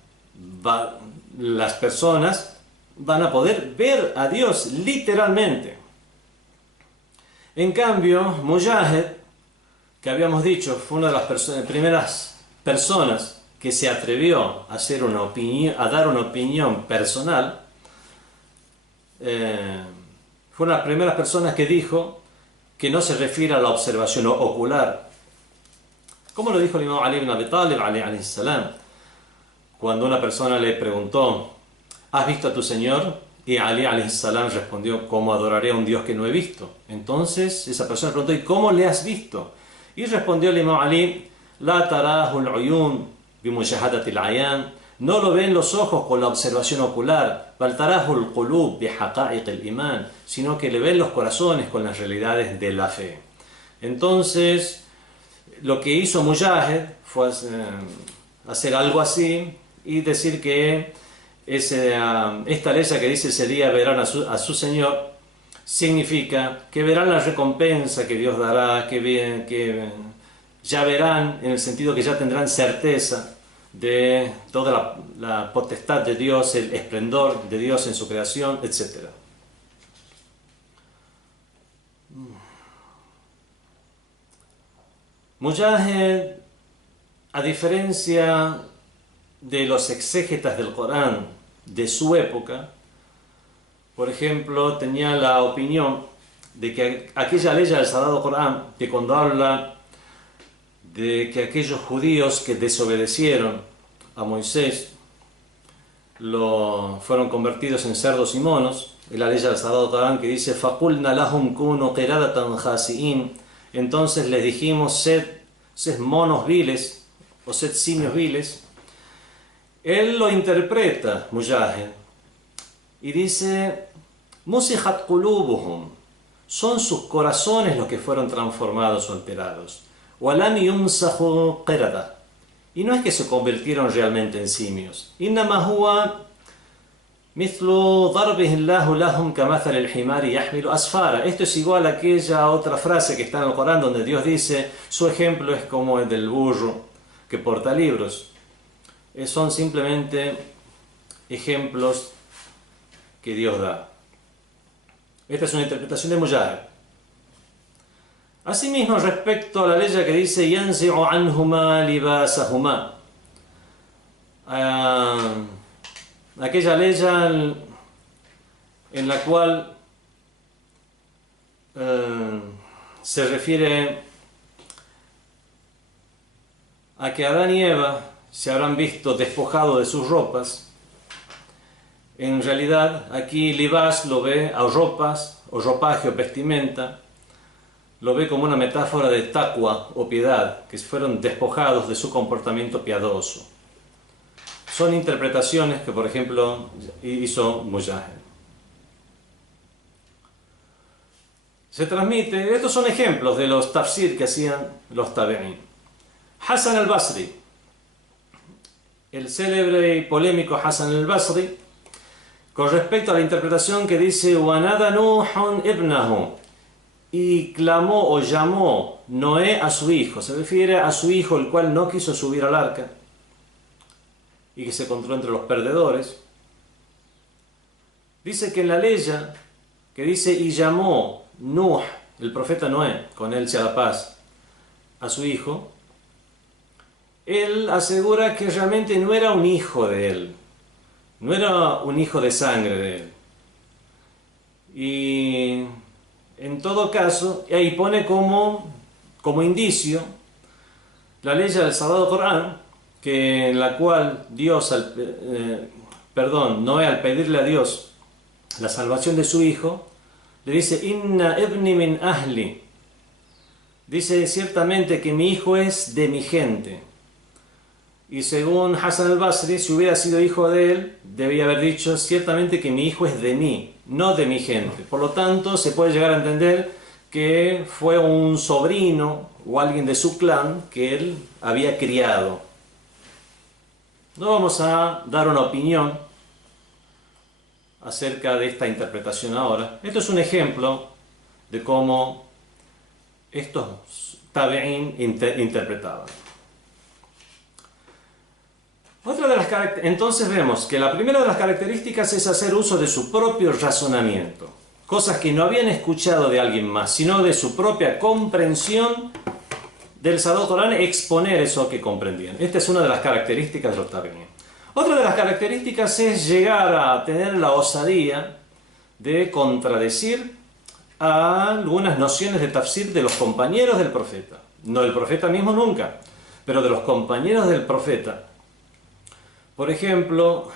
las personas van a poder ver a Dios literalmente. En cambio, Mujahid, que habíamos dicho fue una de las primeras personas que se atrevió a dar una opinión personal, fue una de las primeras personas que dijo que no se refiere a la observación ocular, como lo dijo el imam Ali ibn Abi Talib alayhi salam, cuando una persona le preguntó: ¿has visto a tu Señor? Y Ali alayhi salam respondió: ¿cómo adoraré a un Dios que no he visto? Entonces esa persona preguntó: ¿y cómo le has visto? Y respondió el imam Ali: La tarahu al-uyun bi mushahadati al-ayan, no lo ven los ojos con la observación ocular, bal tarahu al-qulub bi haqa'iq al-iman, sino que le ven los corazones con las realidades de la fe. Entonces lo que hizo Mujahid fue hacer algo así y decir que esta ley que dice ese día verán a su Señor, significa que verán la recompensa que Dios dará, que ya verán, en el sentido que ya tendrán certeza de toda la potestad de Dios, el esplendor de Dios en su creación, etc. Mujahid, a diferencia de los exégetas del Corán de su época, por ejemplo, tenía la opinión de que aquella ley del Sagrado Corán, que cuando habla de que aquellos judíos que desobedecieron a Moisés fueron convertidos en cerdos y monos, y la ley del Sagrado Corán que dice فَقُلْنَا لَهُمْ كُونُوا قِرَدَةً خَاسِئِينَ, entonces les dijimos sed monos viles o sed simios viles. Él lo interpreta, Mujahid, y dice مُسِخَتْ قُلُوبُهُمْ, son sus corazones los que fueron transformados o alterados. وَلَمْ يُمْسَخُوا قِرَدَةً, y no es que se convirtieron realmente en simios. إِنَّمَا هُوَ مثل ضربه الله لهم كمثل الحمار يحمل أسفارا. Esto es igual a aquella otra frase que está en el Corán donde Dios dice su ejemplo es como el del burro que porta libros. Son simplemente ejemplos que Dios da. Esta es una interpretación de Mujahid. Asimismo, respecto a la ley que dice يَنْزِعُ عَنْهُمَا لِبَاسَهُمَا, aquella ley en la cual se refiere a que Adán y Eva se habrán visto despojados de sus ropas. En realidad aquí libas lo ve a ropas o ropaje o vestimenta, lo ve como una metáfora de taqwa o piedad, que fueron despojados de su comportamiento piadoso. Son interpretaciones que, por ejemplo, hizo Mujahid. Se transmite, estos son ejemplos de los tafsir que hacían los tabi'in. Hasan al-Basri, el célebre y polémico Hasan al-Basri, con respecto a la interpretación que dice وَنَادَى نُوحٌ ابْنَهُ, y clamó o llamó Noé a su hijo, se refiere a su hijo el cual no quiso subir al arca y que se encontró entre los perdedores. Dice que en la ley que dice y llamó Nuh, el profeta Noé, con él sea la paz, a su hijo, él asegura que realmente no era un hijo de él, no era un hijo de sangre de él. Y en todo caso, ahí pone como indicio la ley del Sagrado Corán, que en la cual Noé al pedirle a Dios la salvación de su hijo, le dice Inna ibni min ahli, dice ciertamente que mi hijo es de mi gente. Y según Hasan al-Basri, si hubiera sido hijo de él, debía haber dicho ciertamente que mi hijo es de mí, no de mi gente. Por lo tanto, se puede llegar a entender que fue un sobrino o alguien de su clan que él había criado. No vamos a dar una opinión acerca de esta interpretación ahora. Esto es un ejemplo de cómo estos tabi'in interpretaban. Entonces vemos que la primera de las características es hacer uso de su propio razonamiento, cosas que no habían escuchado de alguien más, sino de su propia comprensión del Sagrado Corán, exponer eso que comprendían. Esta es una de las características de los tabi'in. Otra de las características es llegar a tener la osadía de contradecir a algunas nociones de tafsir de los compañeros del profeta. No del profeta mismo nunca, pero de los compañeros del profeta. Por ejemplo,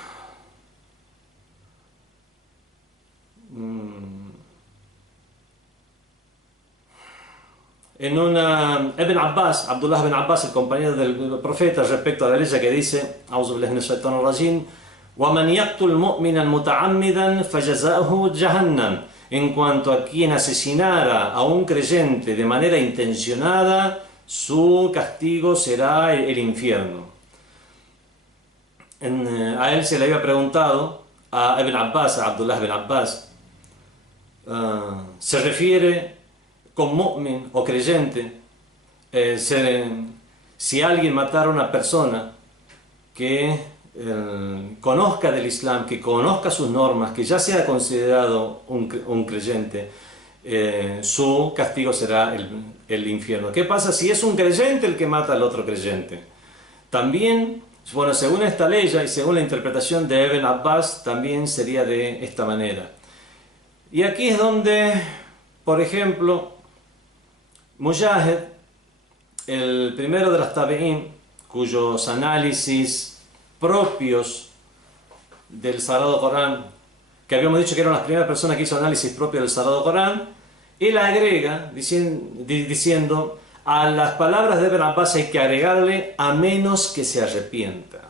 Ibn Abbas, Abdullah ibn Abbas, el compañero del profeta, respecto a la ley que dice أعوذ بالله من الشيطان الرجيم وَمَنْ يَقْتُلْ مُؤْمِنًا مُتَعَمِّدًا فَجَزَاؤُهُ جَهَنَّمْ, en cuanto a quien asesinara a un creyente de manera intencionada, su castigo será el infierno. A él se le había preguntado, a Ibn Abbas, a Abdullah ibn Abbas, se refiere con mu'min o creyente, si alguien matara a una persona que conozca del Islam, que conozca sus normas, que ya sea considerado un creyente, su castigo será el infierno. ¿Qué pasa si es un creyente el que mata al otro creyente? También, bueno, según esta ley y según la interpretación de Ibn Abbas, también sería de esta manera. Y aquí es donde, por ejemplo, Mujahid, el primero de los tabi'in, cuyos análisis propios del Sagrado Corán, que habíamos dicho que eran las primeras personas que hizo análisis propio del Sagrado Corán, él agrega diciendo, a las palabras de Ibn Abbas hay que agregarle a menos que se arrepienta.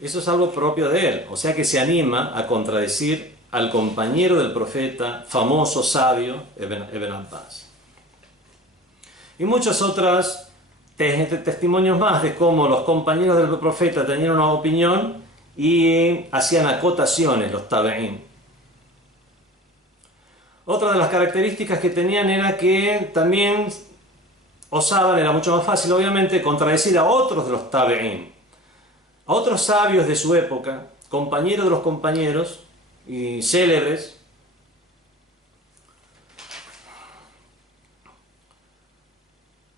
Eso es algo propio de él, o sea que se anima a contradecir al compañero del profeta, famoso, sabio, Ibn Abbas. Y muchos otros testimonios más de cómo los compañeros del profeta tenían una opinión y hacían acotaciones los tabi'in. Otra de las características que tenían era que también osaban, era mucho más fácil obviamente, contradecir a otros de los tabi'in, a otros sabios de su época, compañeros de los compañeros y célebres.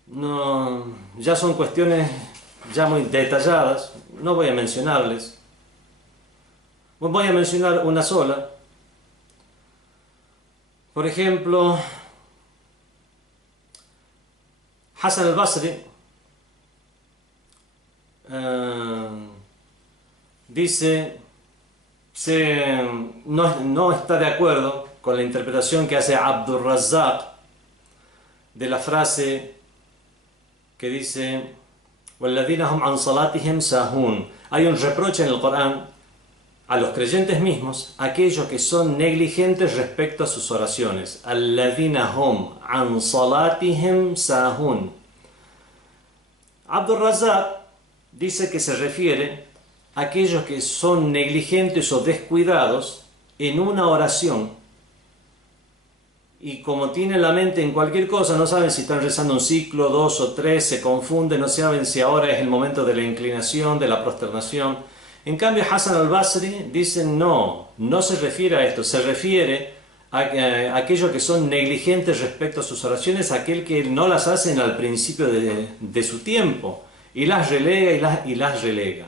No, ya son cuestiones ya muy detalladas, no voy a mencionarles. Voy a mencionar una sola. Por ejemplo, Hassan al-Basri dice, no está de acuerdo con la interpretación que hace Abdur Razzaq de la frase que dice وَالَّذِينَ هُمْ عَنْ صَلَاتِهِمْ سَاهُونَ. Hay un reproche en el Corán a los creyentes mismos, aquellos que son negligentes respecto a sus oraciones. الَّذِينَ هُمْ عَنْ صَلَاتِهِمْ سَاهُونَ. Abdur Razzaq dice que se refiere a aquellos que son negligentes o descuidados en una oración, y como tienen la mente en cualquier cosa, no saben si están rezando un ciclo, 2 o 3, se confunden, no saben si ahora es el momento de la inclinación, de la prosternación. En cambio, Hassan al-Basri dice no se refiere a esto, se refiere a aquellos que son negligentes respecto a sus oraciones, aquel que no las hacen al principio de su tiempo, y las relega y las relega.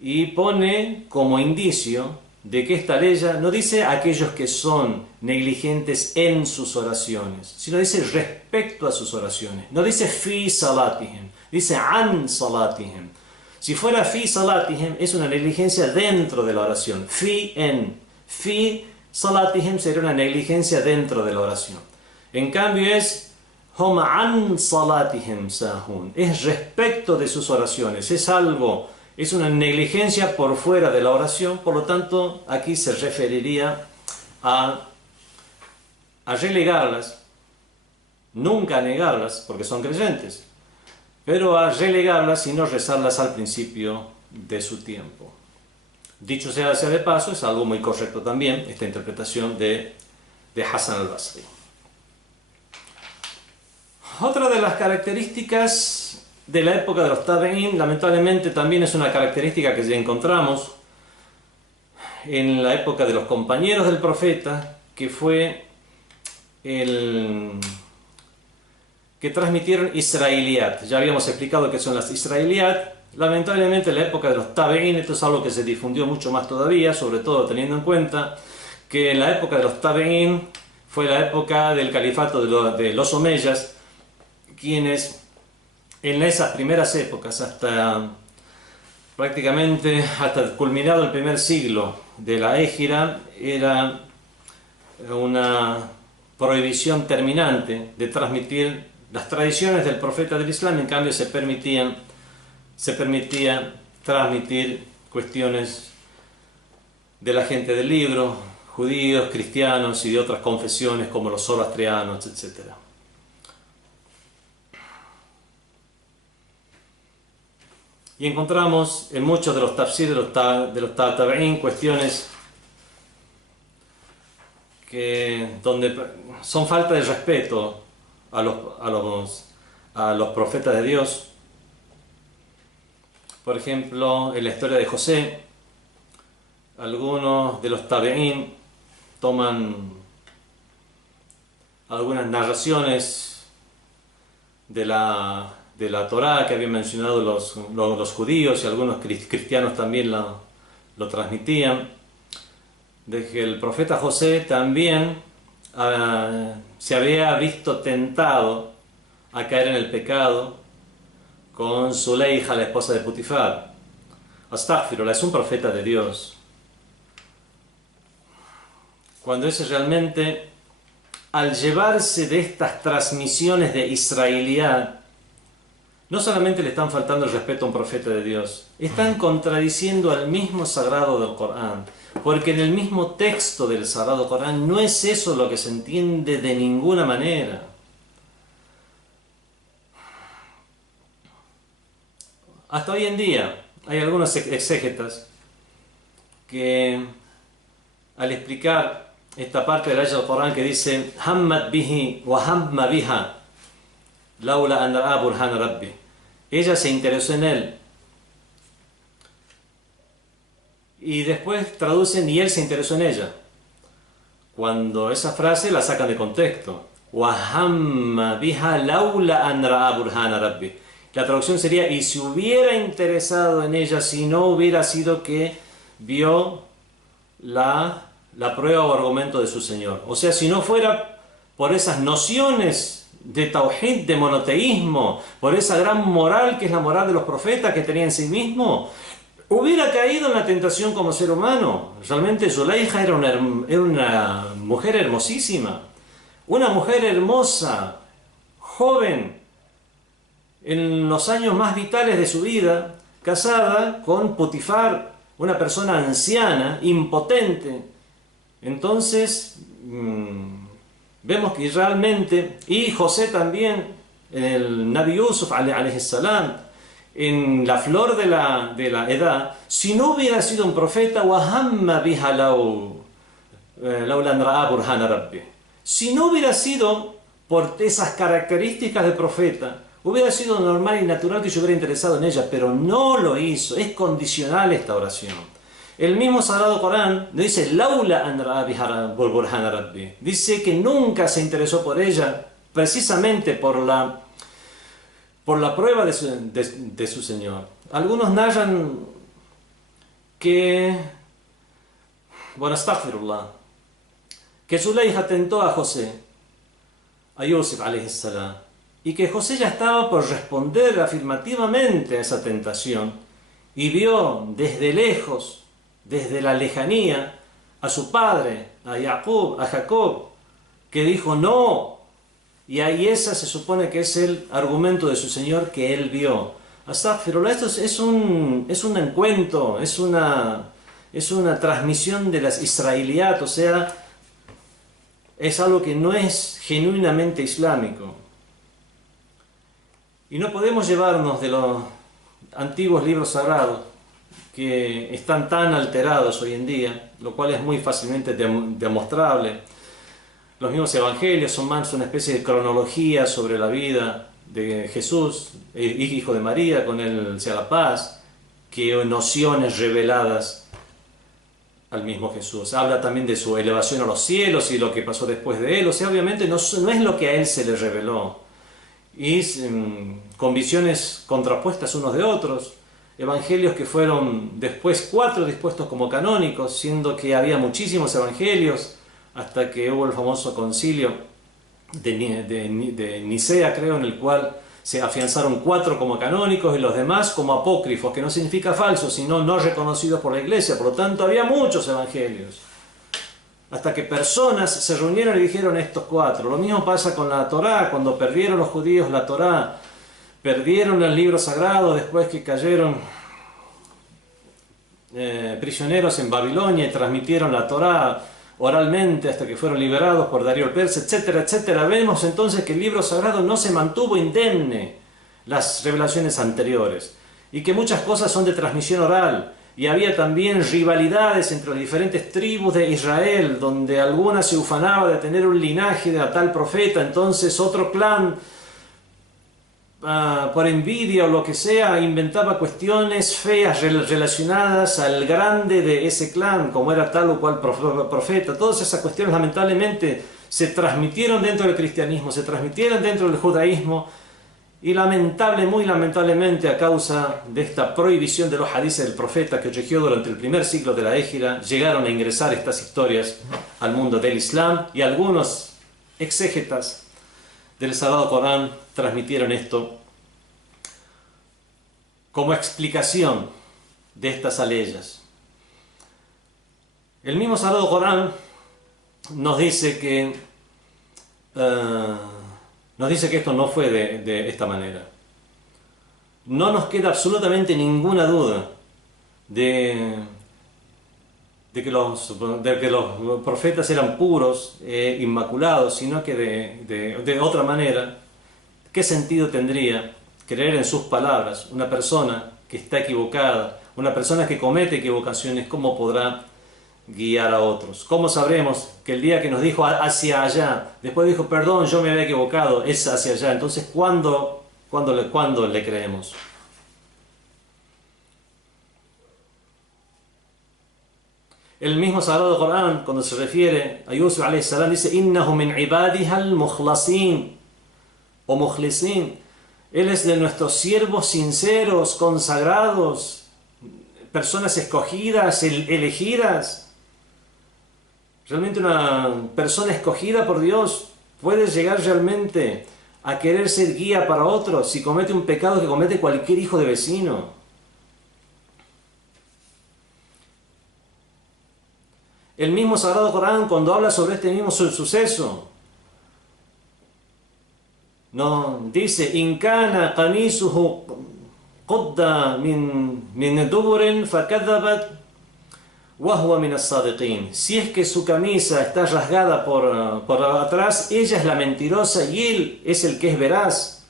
Y pone como indicio de que esta ley no dice aquellos que son negligentes en sus oraciones, sino dice respecto a sus oraciones. No dice fi salatihim, dice an salatihim. Si fuera fi salatihim es una negligencia dentro de la oración. Fi salatihim sería una negligencia dentro de la oración. En cambio es hum an salatihim sahun, es respecto de sus oraciones, es algo. Es una negligencia por fuera de la oración, por lo tanto, aquí se referiría a relegarlas, nunca a negarlas, porque son creyentes, pero a relegarlas y no rezarlas al principio de su tiempo. Dicho sea de paso, es algo muy correcto también, esta interpretación de Hassan al-Basri. Otra de las características de la época de los tabi'in, lamentablemente también es una característica que ya encontramos en la época de los compañeros del profeta, que fue que transmitieron israeliyat. Ya habíamos explicado qué son las israeliyat. Lamentablemente en la época de los tabi'in esto es algo que se difundió mucho más todavía, sobre todo teniendo en cuenta que en la época de los tabi'in fue la época del califato de los omeyas, quienes en esas primeras épocas, prácticamente hasta culminado el primer siglo de la Égira, era una prohibición terminante de transmitir las tradiciones del profeta del Islam. En cambio se permitía transmitir cuestiones de la gente del libro, judíos, cristianos y de otras confesiones como los zoroastrianos, etc. Y encontramos en muchos de los tafsir de los tabi'in cuestiones donde son falta de respeto a los profetas de Dios. Por ejemplo, en la historia de José, algunos de los tabi'in toman algunas narraciones de la Torá que habían mencionado los judíos, y algunos cristianos también lo transmitían, de que el profeta José también se había visto tentado a caer en el pecado con Zuleija, la esposa de Putifar. Astaghfirullah, es un profeta de Dios. Cuando ese realmente, al llevarse de estas transmisiones de israelidad, no solamente le están faltando el respeto a un profeta de Dios, están contradiciendo al mismo sagrado del Corán, porque en el mismo texto del sagrado Corán no es eso lo que se entiende de ninguna manera. Hasta hoy en día hay algunos exégetas que, al explicar esta parte del ayat del Corán que dice Hammat bihi wa hamma biha laula an ra'a burhan rabbi, ella se interesó en él, y después traducen y él se interesó en ella, cuando esa frase la sacan de contexto. Wa hamma biha laula an ra'a burhan rabbi, la traducción sería y se hubiera interesado en ella si no hubiera sido que vio la prueba o argumento de su Señor. O sea, si no fuera por esas nociones de tawhid, de monoteísmo, por esa gran moral que es la moral de los profetas que tenía en sí mismo, hubiera caído en la tentación como ser humano. Realmente Zuleija era una mujer hermosísima, una mujer hermosa, joven, en los años más vitales de su vida, casada con Putifar, una persona anciana, impotente. Entonces, vemos que realmente, y José también, el Nabi Yusuf, alayhi salam, en la flor de la edad, si no hubiera sido un profeta, si no hubiera sido por esas características de profeta, hubiera sido normal y natural que yo hubiera interesado en ella, pero no lo hizo. Es condicional esta oración. El mismo Sagrado Corán dice Laula an ra'a burhan rabbi, dice que nunca se interesó por ella, precisamente por la prueba de su Señor. Algunos narran que, bueno, astaghfirullah, que Zuleija tentó a José, a Yusuf alayhi salam, y que José ya estaba por responder afirmativamente a esa tentación, y vio desde lejos, desde la lejanía, a su padre, a Jacob, que dijo no, y ahí esa se supone que es el argumento de su Señor que él vio. Astaghfirullah, esto es un encuentro, es una transmisión de las israeliyat, o sea, es algo que no es genuinamente islámico. Y no podemos llevarnos de los antiguos libros sagrados que están tan alterados hoy en día, lo cual es muy fácilmente demostrable. Los mismos evangelios son más una especie de cronología sobre la vida de Jesús, hijo de María, con él sea la paz, que nociones reveladas al mismo Jesús. Habla también de su elevación a los cielos y lo que pasó después de él. O sea, obviamente no es lo que a él se le reveló. Y con visiones contrapuestas unos de otros, evangelios que fueron después 4 dispuestos como canónicos, siendo que había muchísimos evangelios, hasta que hubo el famoso concilio de Nicea, creo, en el cual se afianzaron 4 como canónicos y los demás como apócrifos, que no significa falsos, sino no reconocidos por la Iglesia. Por lo tanto, había muchos evangelios, hasta que personas se reunieron y dijeron estos 4. Lo mismo pasa con la Torá. Cuando perdieron los judíos la Torá, perdieron el libro sagrado después que cayeron prisioneros en Babilonia y transmitieron la Torá oralmente hasta que fueron liberados por Darío el Persa, etcétera, etcétera. Vemos entonces que el libro sagrado no se mantuvo indemne las revelaciones anteriores y que muchas cosas son de transmisión oral. Y había también rivalidades entre las diferentes tribus de Israel, donde alguna se ufanaba de tener un linaje de tal profeta, entonces otro clan, por envidia o lo que sea, inventaba cuestiones feas relacionadas al grande de ese clan, como era tal o cual profeta. Todas esas cuestiones lamentablemente se transmitieron dentro del cristianismo, se transmitieron dentro del judaísmo, y muy lamentablemente, a causa de esta prohibición de los hadices del profeta que rigió durante el primer siglo de la Égira, llegaron a ingresar estas historias al mundo del Islam, y algunos exégetas del Sagrado Corán transmitieron esto como explicación de estas aleyas. El mismo Sagrado Corán nos dice que esto no fue de esta manera. No nos queda absolutamente ninguna duda de que los profetas eran puros, inmaculados, sino que de otra manera, ¿qué sentido tendría creer en sus palabras? Una persona que está equivocada, una persona que comete equivocaciones, ¿cómo podrá guiar a otros? ¿Cómo sabremos que el día que nos dijo hacia allá, después dijo perdón, yo me había equivocado, es hacia allá? Entonces, ¿cuándo le creemos? El mismo Sagrado Corán, cuando se refiere a Yusuf alayhi salam, dice innahu min ibadiha al-mukhlasin o mukhlisin. Él es de nuestros siervos sinceros, consagrados, personas escogidas, elegidas. Realmente una persona escogida por Dios puede llegar realmente a querer ser guía para otros si comete un pecado que comete cualquier hijo de vecino. El mismo Sagrado Corán, cuando habla sobre este mismo suceso, no dice in kana qamisuhu qudda min duburin fakadhabat wa huwa min as-sadiqin. Si es que su camisa está rasgada por atrás, ella es la mentirosa y él es el que es veraz.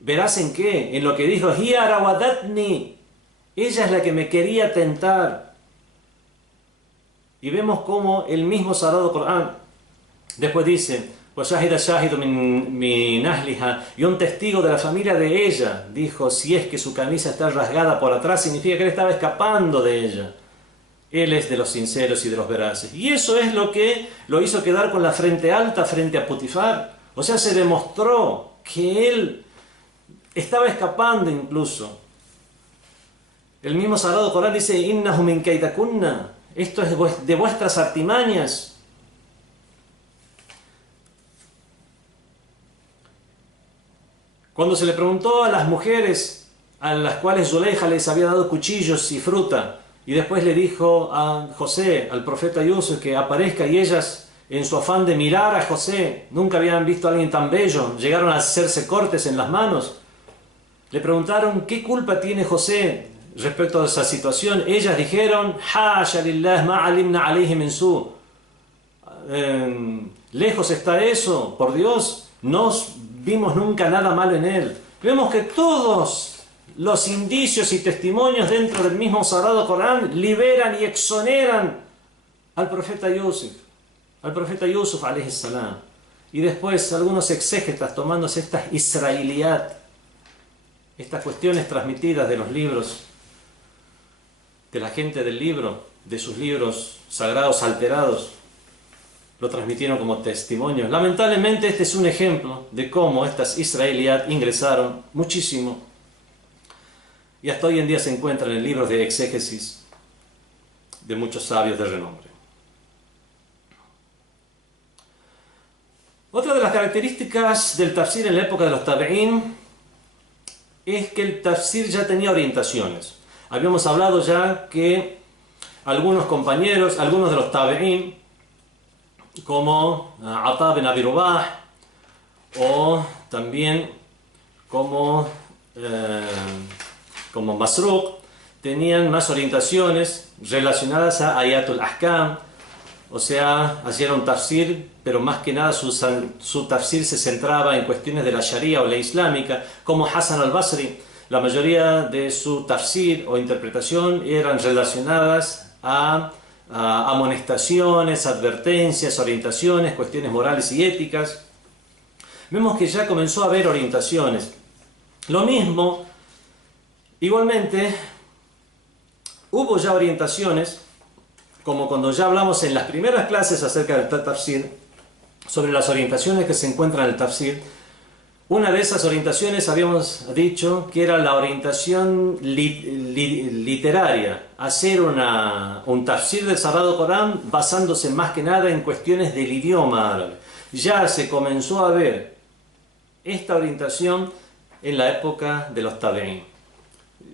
¿Veraz en qué? En lo que dijo hiya rawadatni, ella es la que me quería tentar. Y vemos cómo el mismo Sagrado Corán después dice وَشَهِدَ شَاهِدٌ مِنْ أَهْلِهَا, y un testigo de la familia de ella dijo, si es que su camisa está rasgada por atrás, significa que él estaba escapando de ella. Él es de los sinceros y de los veraces. Y eso es lo que lo hizo quedar con la frente alta frente a Potifar. O sea, se demostró que él estaba escapando incluso. El mismo Sagrado Corán dice innahu min kaidakunna, esto es de vuestras artimañas. Cuando se le preguntó a las mujeres a las cuales Zuleija les había dado cuchillos y fruta, y después le dijo a José, al profeta Yusuf, que aparezca, y ellas, en su afán de mirar a José, nunca habían visto a alguien tan bello, llegaron a hacerse cortes en las manos, le preguntaron qué culpa tiene José respecto a esa situación. Ellas dijeron, Hasha lillah ma alimna alayhi min su. Lejos está eso, por Dios, no vimos nunca nada malo en él. Vemos que todos los indicios y testimonios dentro del mismo Sagrado Corán liberan y exoneran al profeta Yusuf alayhi salam. Y después algunos exégetas tomándose estas israeliyat, estas cuestiones transmitidas de los libros, de la gente del libro, de sus libros sagrados alterados, lo transmitieron como testimonios. Lamentablemente este es un ejemplo de cómo estas israeliyat ingresaron muchísimo y hasta hoy en día se encuentran en libros de exégesis de muchos sabios de renombre. Otra de las características del tafsir en la época de los tabi'ín es que el tafsir ya tenía orientaciones. Habíamos hablado ya que algunos compañeros, algunos de los tabi'ín, como Ata bin Abi Rubah, o también como Masruq, tenían más orientaciones relacionadas a Ayatul Ahkam, o sea, hacían un tafsir, pero más que nada su tafsir se centraba en cuestiones de la Sharia o la islámica, como Hasan al-Basri. La mayoría de su tafsir o interpretación eran relacionadas a amonestaciones, advertencias, orientaciones, cuestiones morales y éticas. Vemos que ya comenzó a haber orientaciones. Lo mismo, igualmente, hubo ya orientaciones como cuando ya hablamos en las primeras clases acerca del tafsir, sobre las orientaciones que se encuentran en el tafsir. Una de esas orientaciones habíamos dicho que era la orientación literaria, hacer un tafsir del Sagrado Corán basándose más que nada en cuestiones del idioma árabe. Ya se comenzó a ver esta orientación en la época de los tabeín.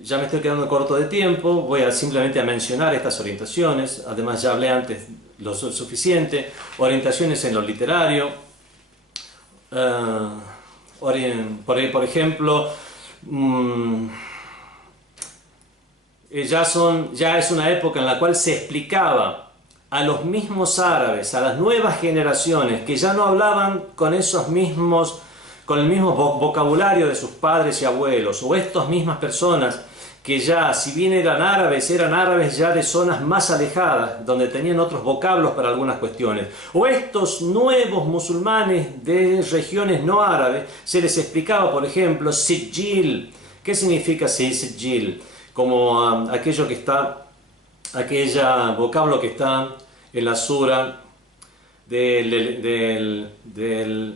Ya me estoy quedando corto de tiempo, voy a simplemente a mencionar estas orientaciones, además ya hablé antes lo suficiente, orientaciones en lo literario, por ejemplo, ya es una época en la cual se explicaba a los mismos árabes, a las nuevas generaciones que ya no hablaban con el mismo vocabulario de sus padres y abuelos, o estas mismas personas que ya, si bien eran árabes ya de zonas más alejadas, donde tenían otros vocablos para algunas cuestiones. O estos nuevos musulmanes de regiones no árabes, se les explicaba, por ejemplo, sijil. ¿Qué significa sijil? Como aquel vocablo que está en la sura del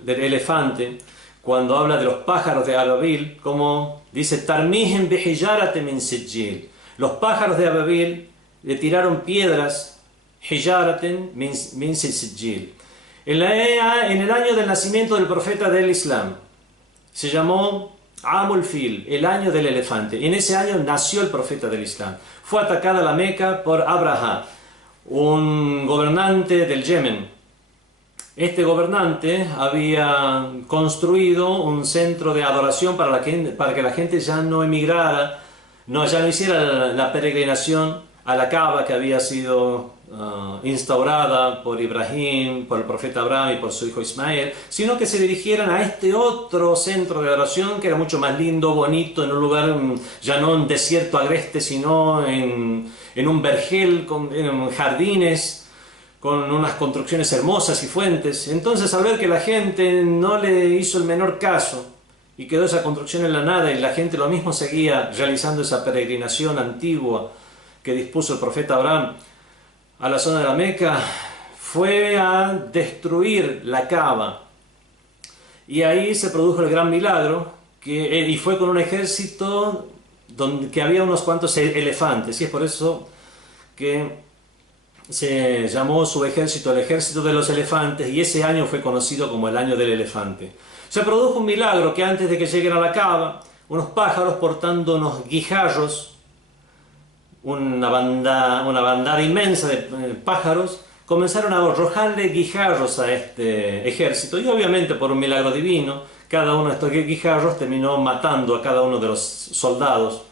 elefante, cuando habla de los pájaros de Ababil, como dice, Tarmihem bihijarate min sijil. Los pájaros de Ababil le tiraron piedras, hijaraten min sijil. En el año del nacimiento del profeta del Islam, se llamó Amul Fil, el año del elefante. Y en ese año nació el profeta del Islam. Fue atacada la Meca por Abraha, un gobernante del Yemen. Este gobernante había construido un centro de adoración para que la gente ya no emigrara, ya no hiciera la peregrinación a la Kaaba que había sido instaurada por Ibrahim, por el profeta Abraham y por su hijo Ismael, sino que se dirigieran a este otro centro de adoración que era mucho más lindo, bonito, en un lugar ya no en desierto agreste, sino en un vergel, en jardines, con unas construcciones hermosas y fuentes. Entonces, al ver que la gente no le hizo el menor caso y quedó esa construcción en la nada y la gente lo mismo seguía realizando esa peregrinación antigua que dispuso el profeta Abraham a la zona de la Meca, fue a destruir la Kaaba. Y ahí se produjo el gran milagro, y fue con un ejército que había unos cuantos elefantes, y es por eso que se llamó su ejército el ejército de los elefantes, y ese año fue conocido como el año del elefante. Se produjo un milagro que antes de que lleguen a la Kaaba, unos pájaros portando unos guijarros, una bandada inmensa de pájaros, comenzaron a arrojarle guijarros a este ejército, y obviamente por un milagro divino, cada uno de estos guijarros terminó matando a cada uno de los soldados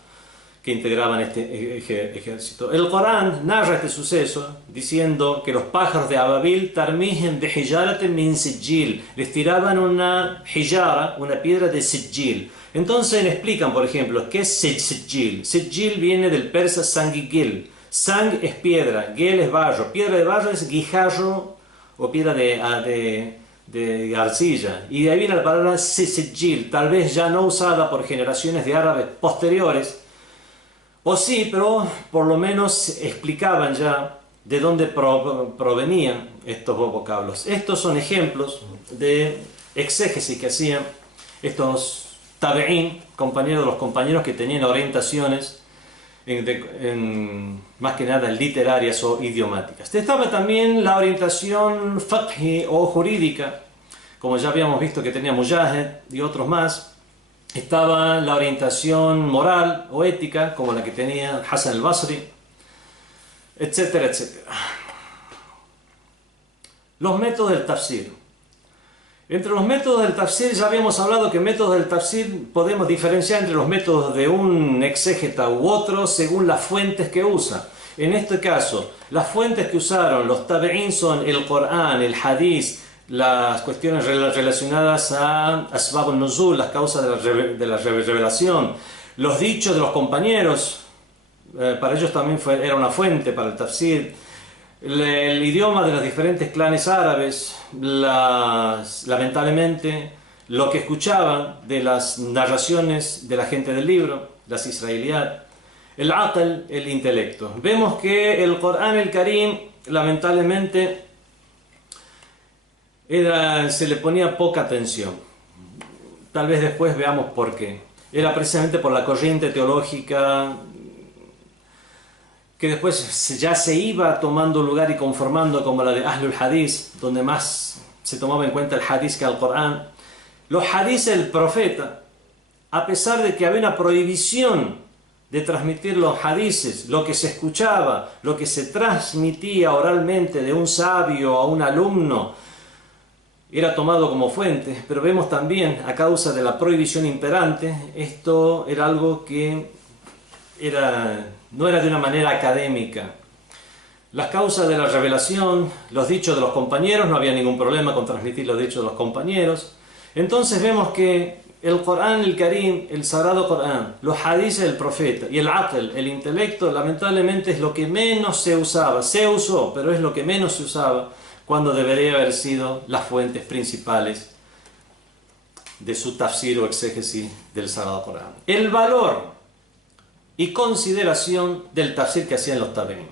que integraban este ejército. El Corán narra este suceso diciendo que los pájaros de Ababil tarmihem bihijarate min sijil, les tiraban una hijara, una piedra de sijil. Entonces le explican, por ejemplo, ¿qué es sijil? Sijil viene del persa sangigil. Sang es piedra, gel es barro. Piedra de barro es guijarro o piedra de arcilla. Y de ahí viene la palabra sijil, tal vez ya no usada por generaciones de árabes posteriores, o sí, pero por lo menos explicaban ya de dónde provenían estos vocablos. Estos son ejemplos de exégesis que hacían estos tabeín, compañeros de los compañeros que tenían orientaciones más que nada literarias o idiomáticas. Estaba también la orientación fiqhi o jurídica, como ya habíamos visto que tenía Mujahid y otros más. Estaba la orientación moral o ética, como la que tenía Hassan al-Basri, etcétera, etcétera. Los métodos del tafsir. Entre los métodos del tafsir ya habíamos hablado que métodos del tafsir podemos diferenciar entre los métodos de un exégeta u otro según las fuentes que usa. En este caso, las fuentes que usaron los tabeín son el Corán, el Hadith, las cuestiones relacionadas a Asbab al-Nuzul, las causas de la revelación, los dichos de los compañeros, para ellos también era una fuente para el tafsir, el idioma de los diferentes clanes árabes, lamentablemente lo que escuchaban de las narraciones de la gente del libro, las israelíes, el aql, el intelecto. Vemos que el Corán el Karim lamentablemente se le ponía poca atención. Tal vez después veamos por qué. Era precisamente por la corriente teológica que después ya se iba tomando lugar y conformando, como la de Ahlul Hadith, donde más se tomaba en cuenta el Hadith que el Corán. Los Hadith del profeta, a pesar de que había una prohibición de transmitir los hadices, lo que se escuchaba, lo que se transmitía oralmente de un sabio a un alumno, era tomado como fuente, pero vemos también, a causa de la prohibición imperante, esto era algo que no era de una manera académica. Las causas de la revelación, los dichos de los compañeros, no había ningún problema con transmitir los dichos de los compañeros. Entonces vemos que el Corán, el Karim, el Sagrado Corán, los hadices del profeta y el aql, el intelecto, lamentablemente es lo que menos se usaba. Se usó, pero es lo que menos se usaba cuando debería haber sido las fuentes principales de su tafsir o exégesis del Sagrado Corán. El valor y consideración del tafsir que hacían los tabi'ín.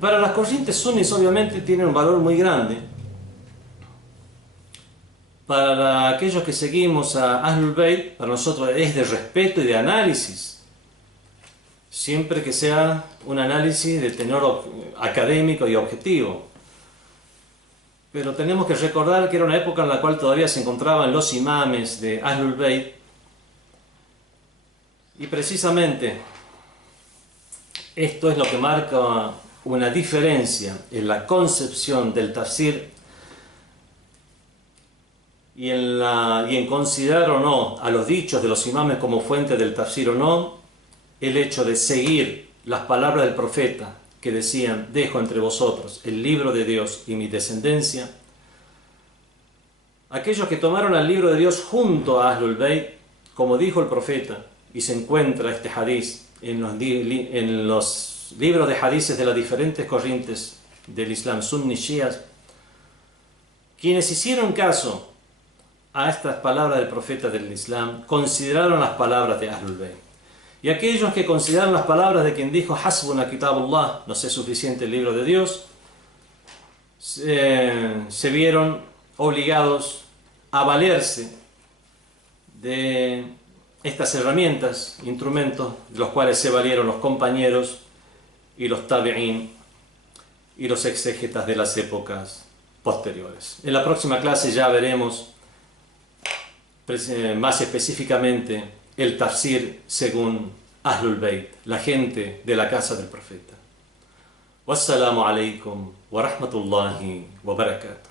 Para las corrientes sunis obviamente tienen un valor muy grande. Para aquellos que seguimos a Ahlul Bayt, para nosotros es de respeto y de análisis, siempre que sea un análisis de tenor académico y objetivo. Pero tenemos que recordar que era una época en la cual todavía se encontraban los imames de Ahlul Bayt, y precisamente esto es lo que marca una diferencia en la concepción del tafsir y en considerar o no a los dichos de los imames como fuente del tafsir o no, el hecho de seguir las palabras del profeta que decían: dejo entre vosotros el libro de Dios y mi descendencia. Aquellos que tomaron el libro de Dios junto a Ahlul Bayt, como dijo el profeta, y se encuentra este hadith en los libros de hadices de las diferentes corrientes del Islam, sunni y shias, quienes hicieron caso a estas palabras del profeta del Islam, consideraron las palabras de Ahlul Bayt. Y aquellos que consideraron las palabras de quien dijo: Hasbuna kitabullah, nos es suficiente el libro de Dios, se vieron obligados a valerse de estas herramientas, instrumentos de los cuales se valieron los compañeros y los tabi'ín y los exégetas de las épocas posteriores. En la próxima clase ya veremos más específicamente el tafsir según Ahlul Bayt, la gente de la casa del profeta. Wassalamu alaikum wa rahmatullahi wa barakatuh.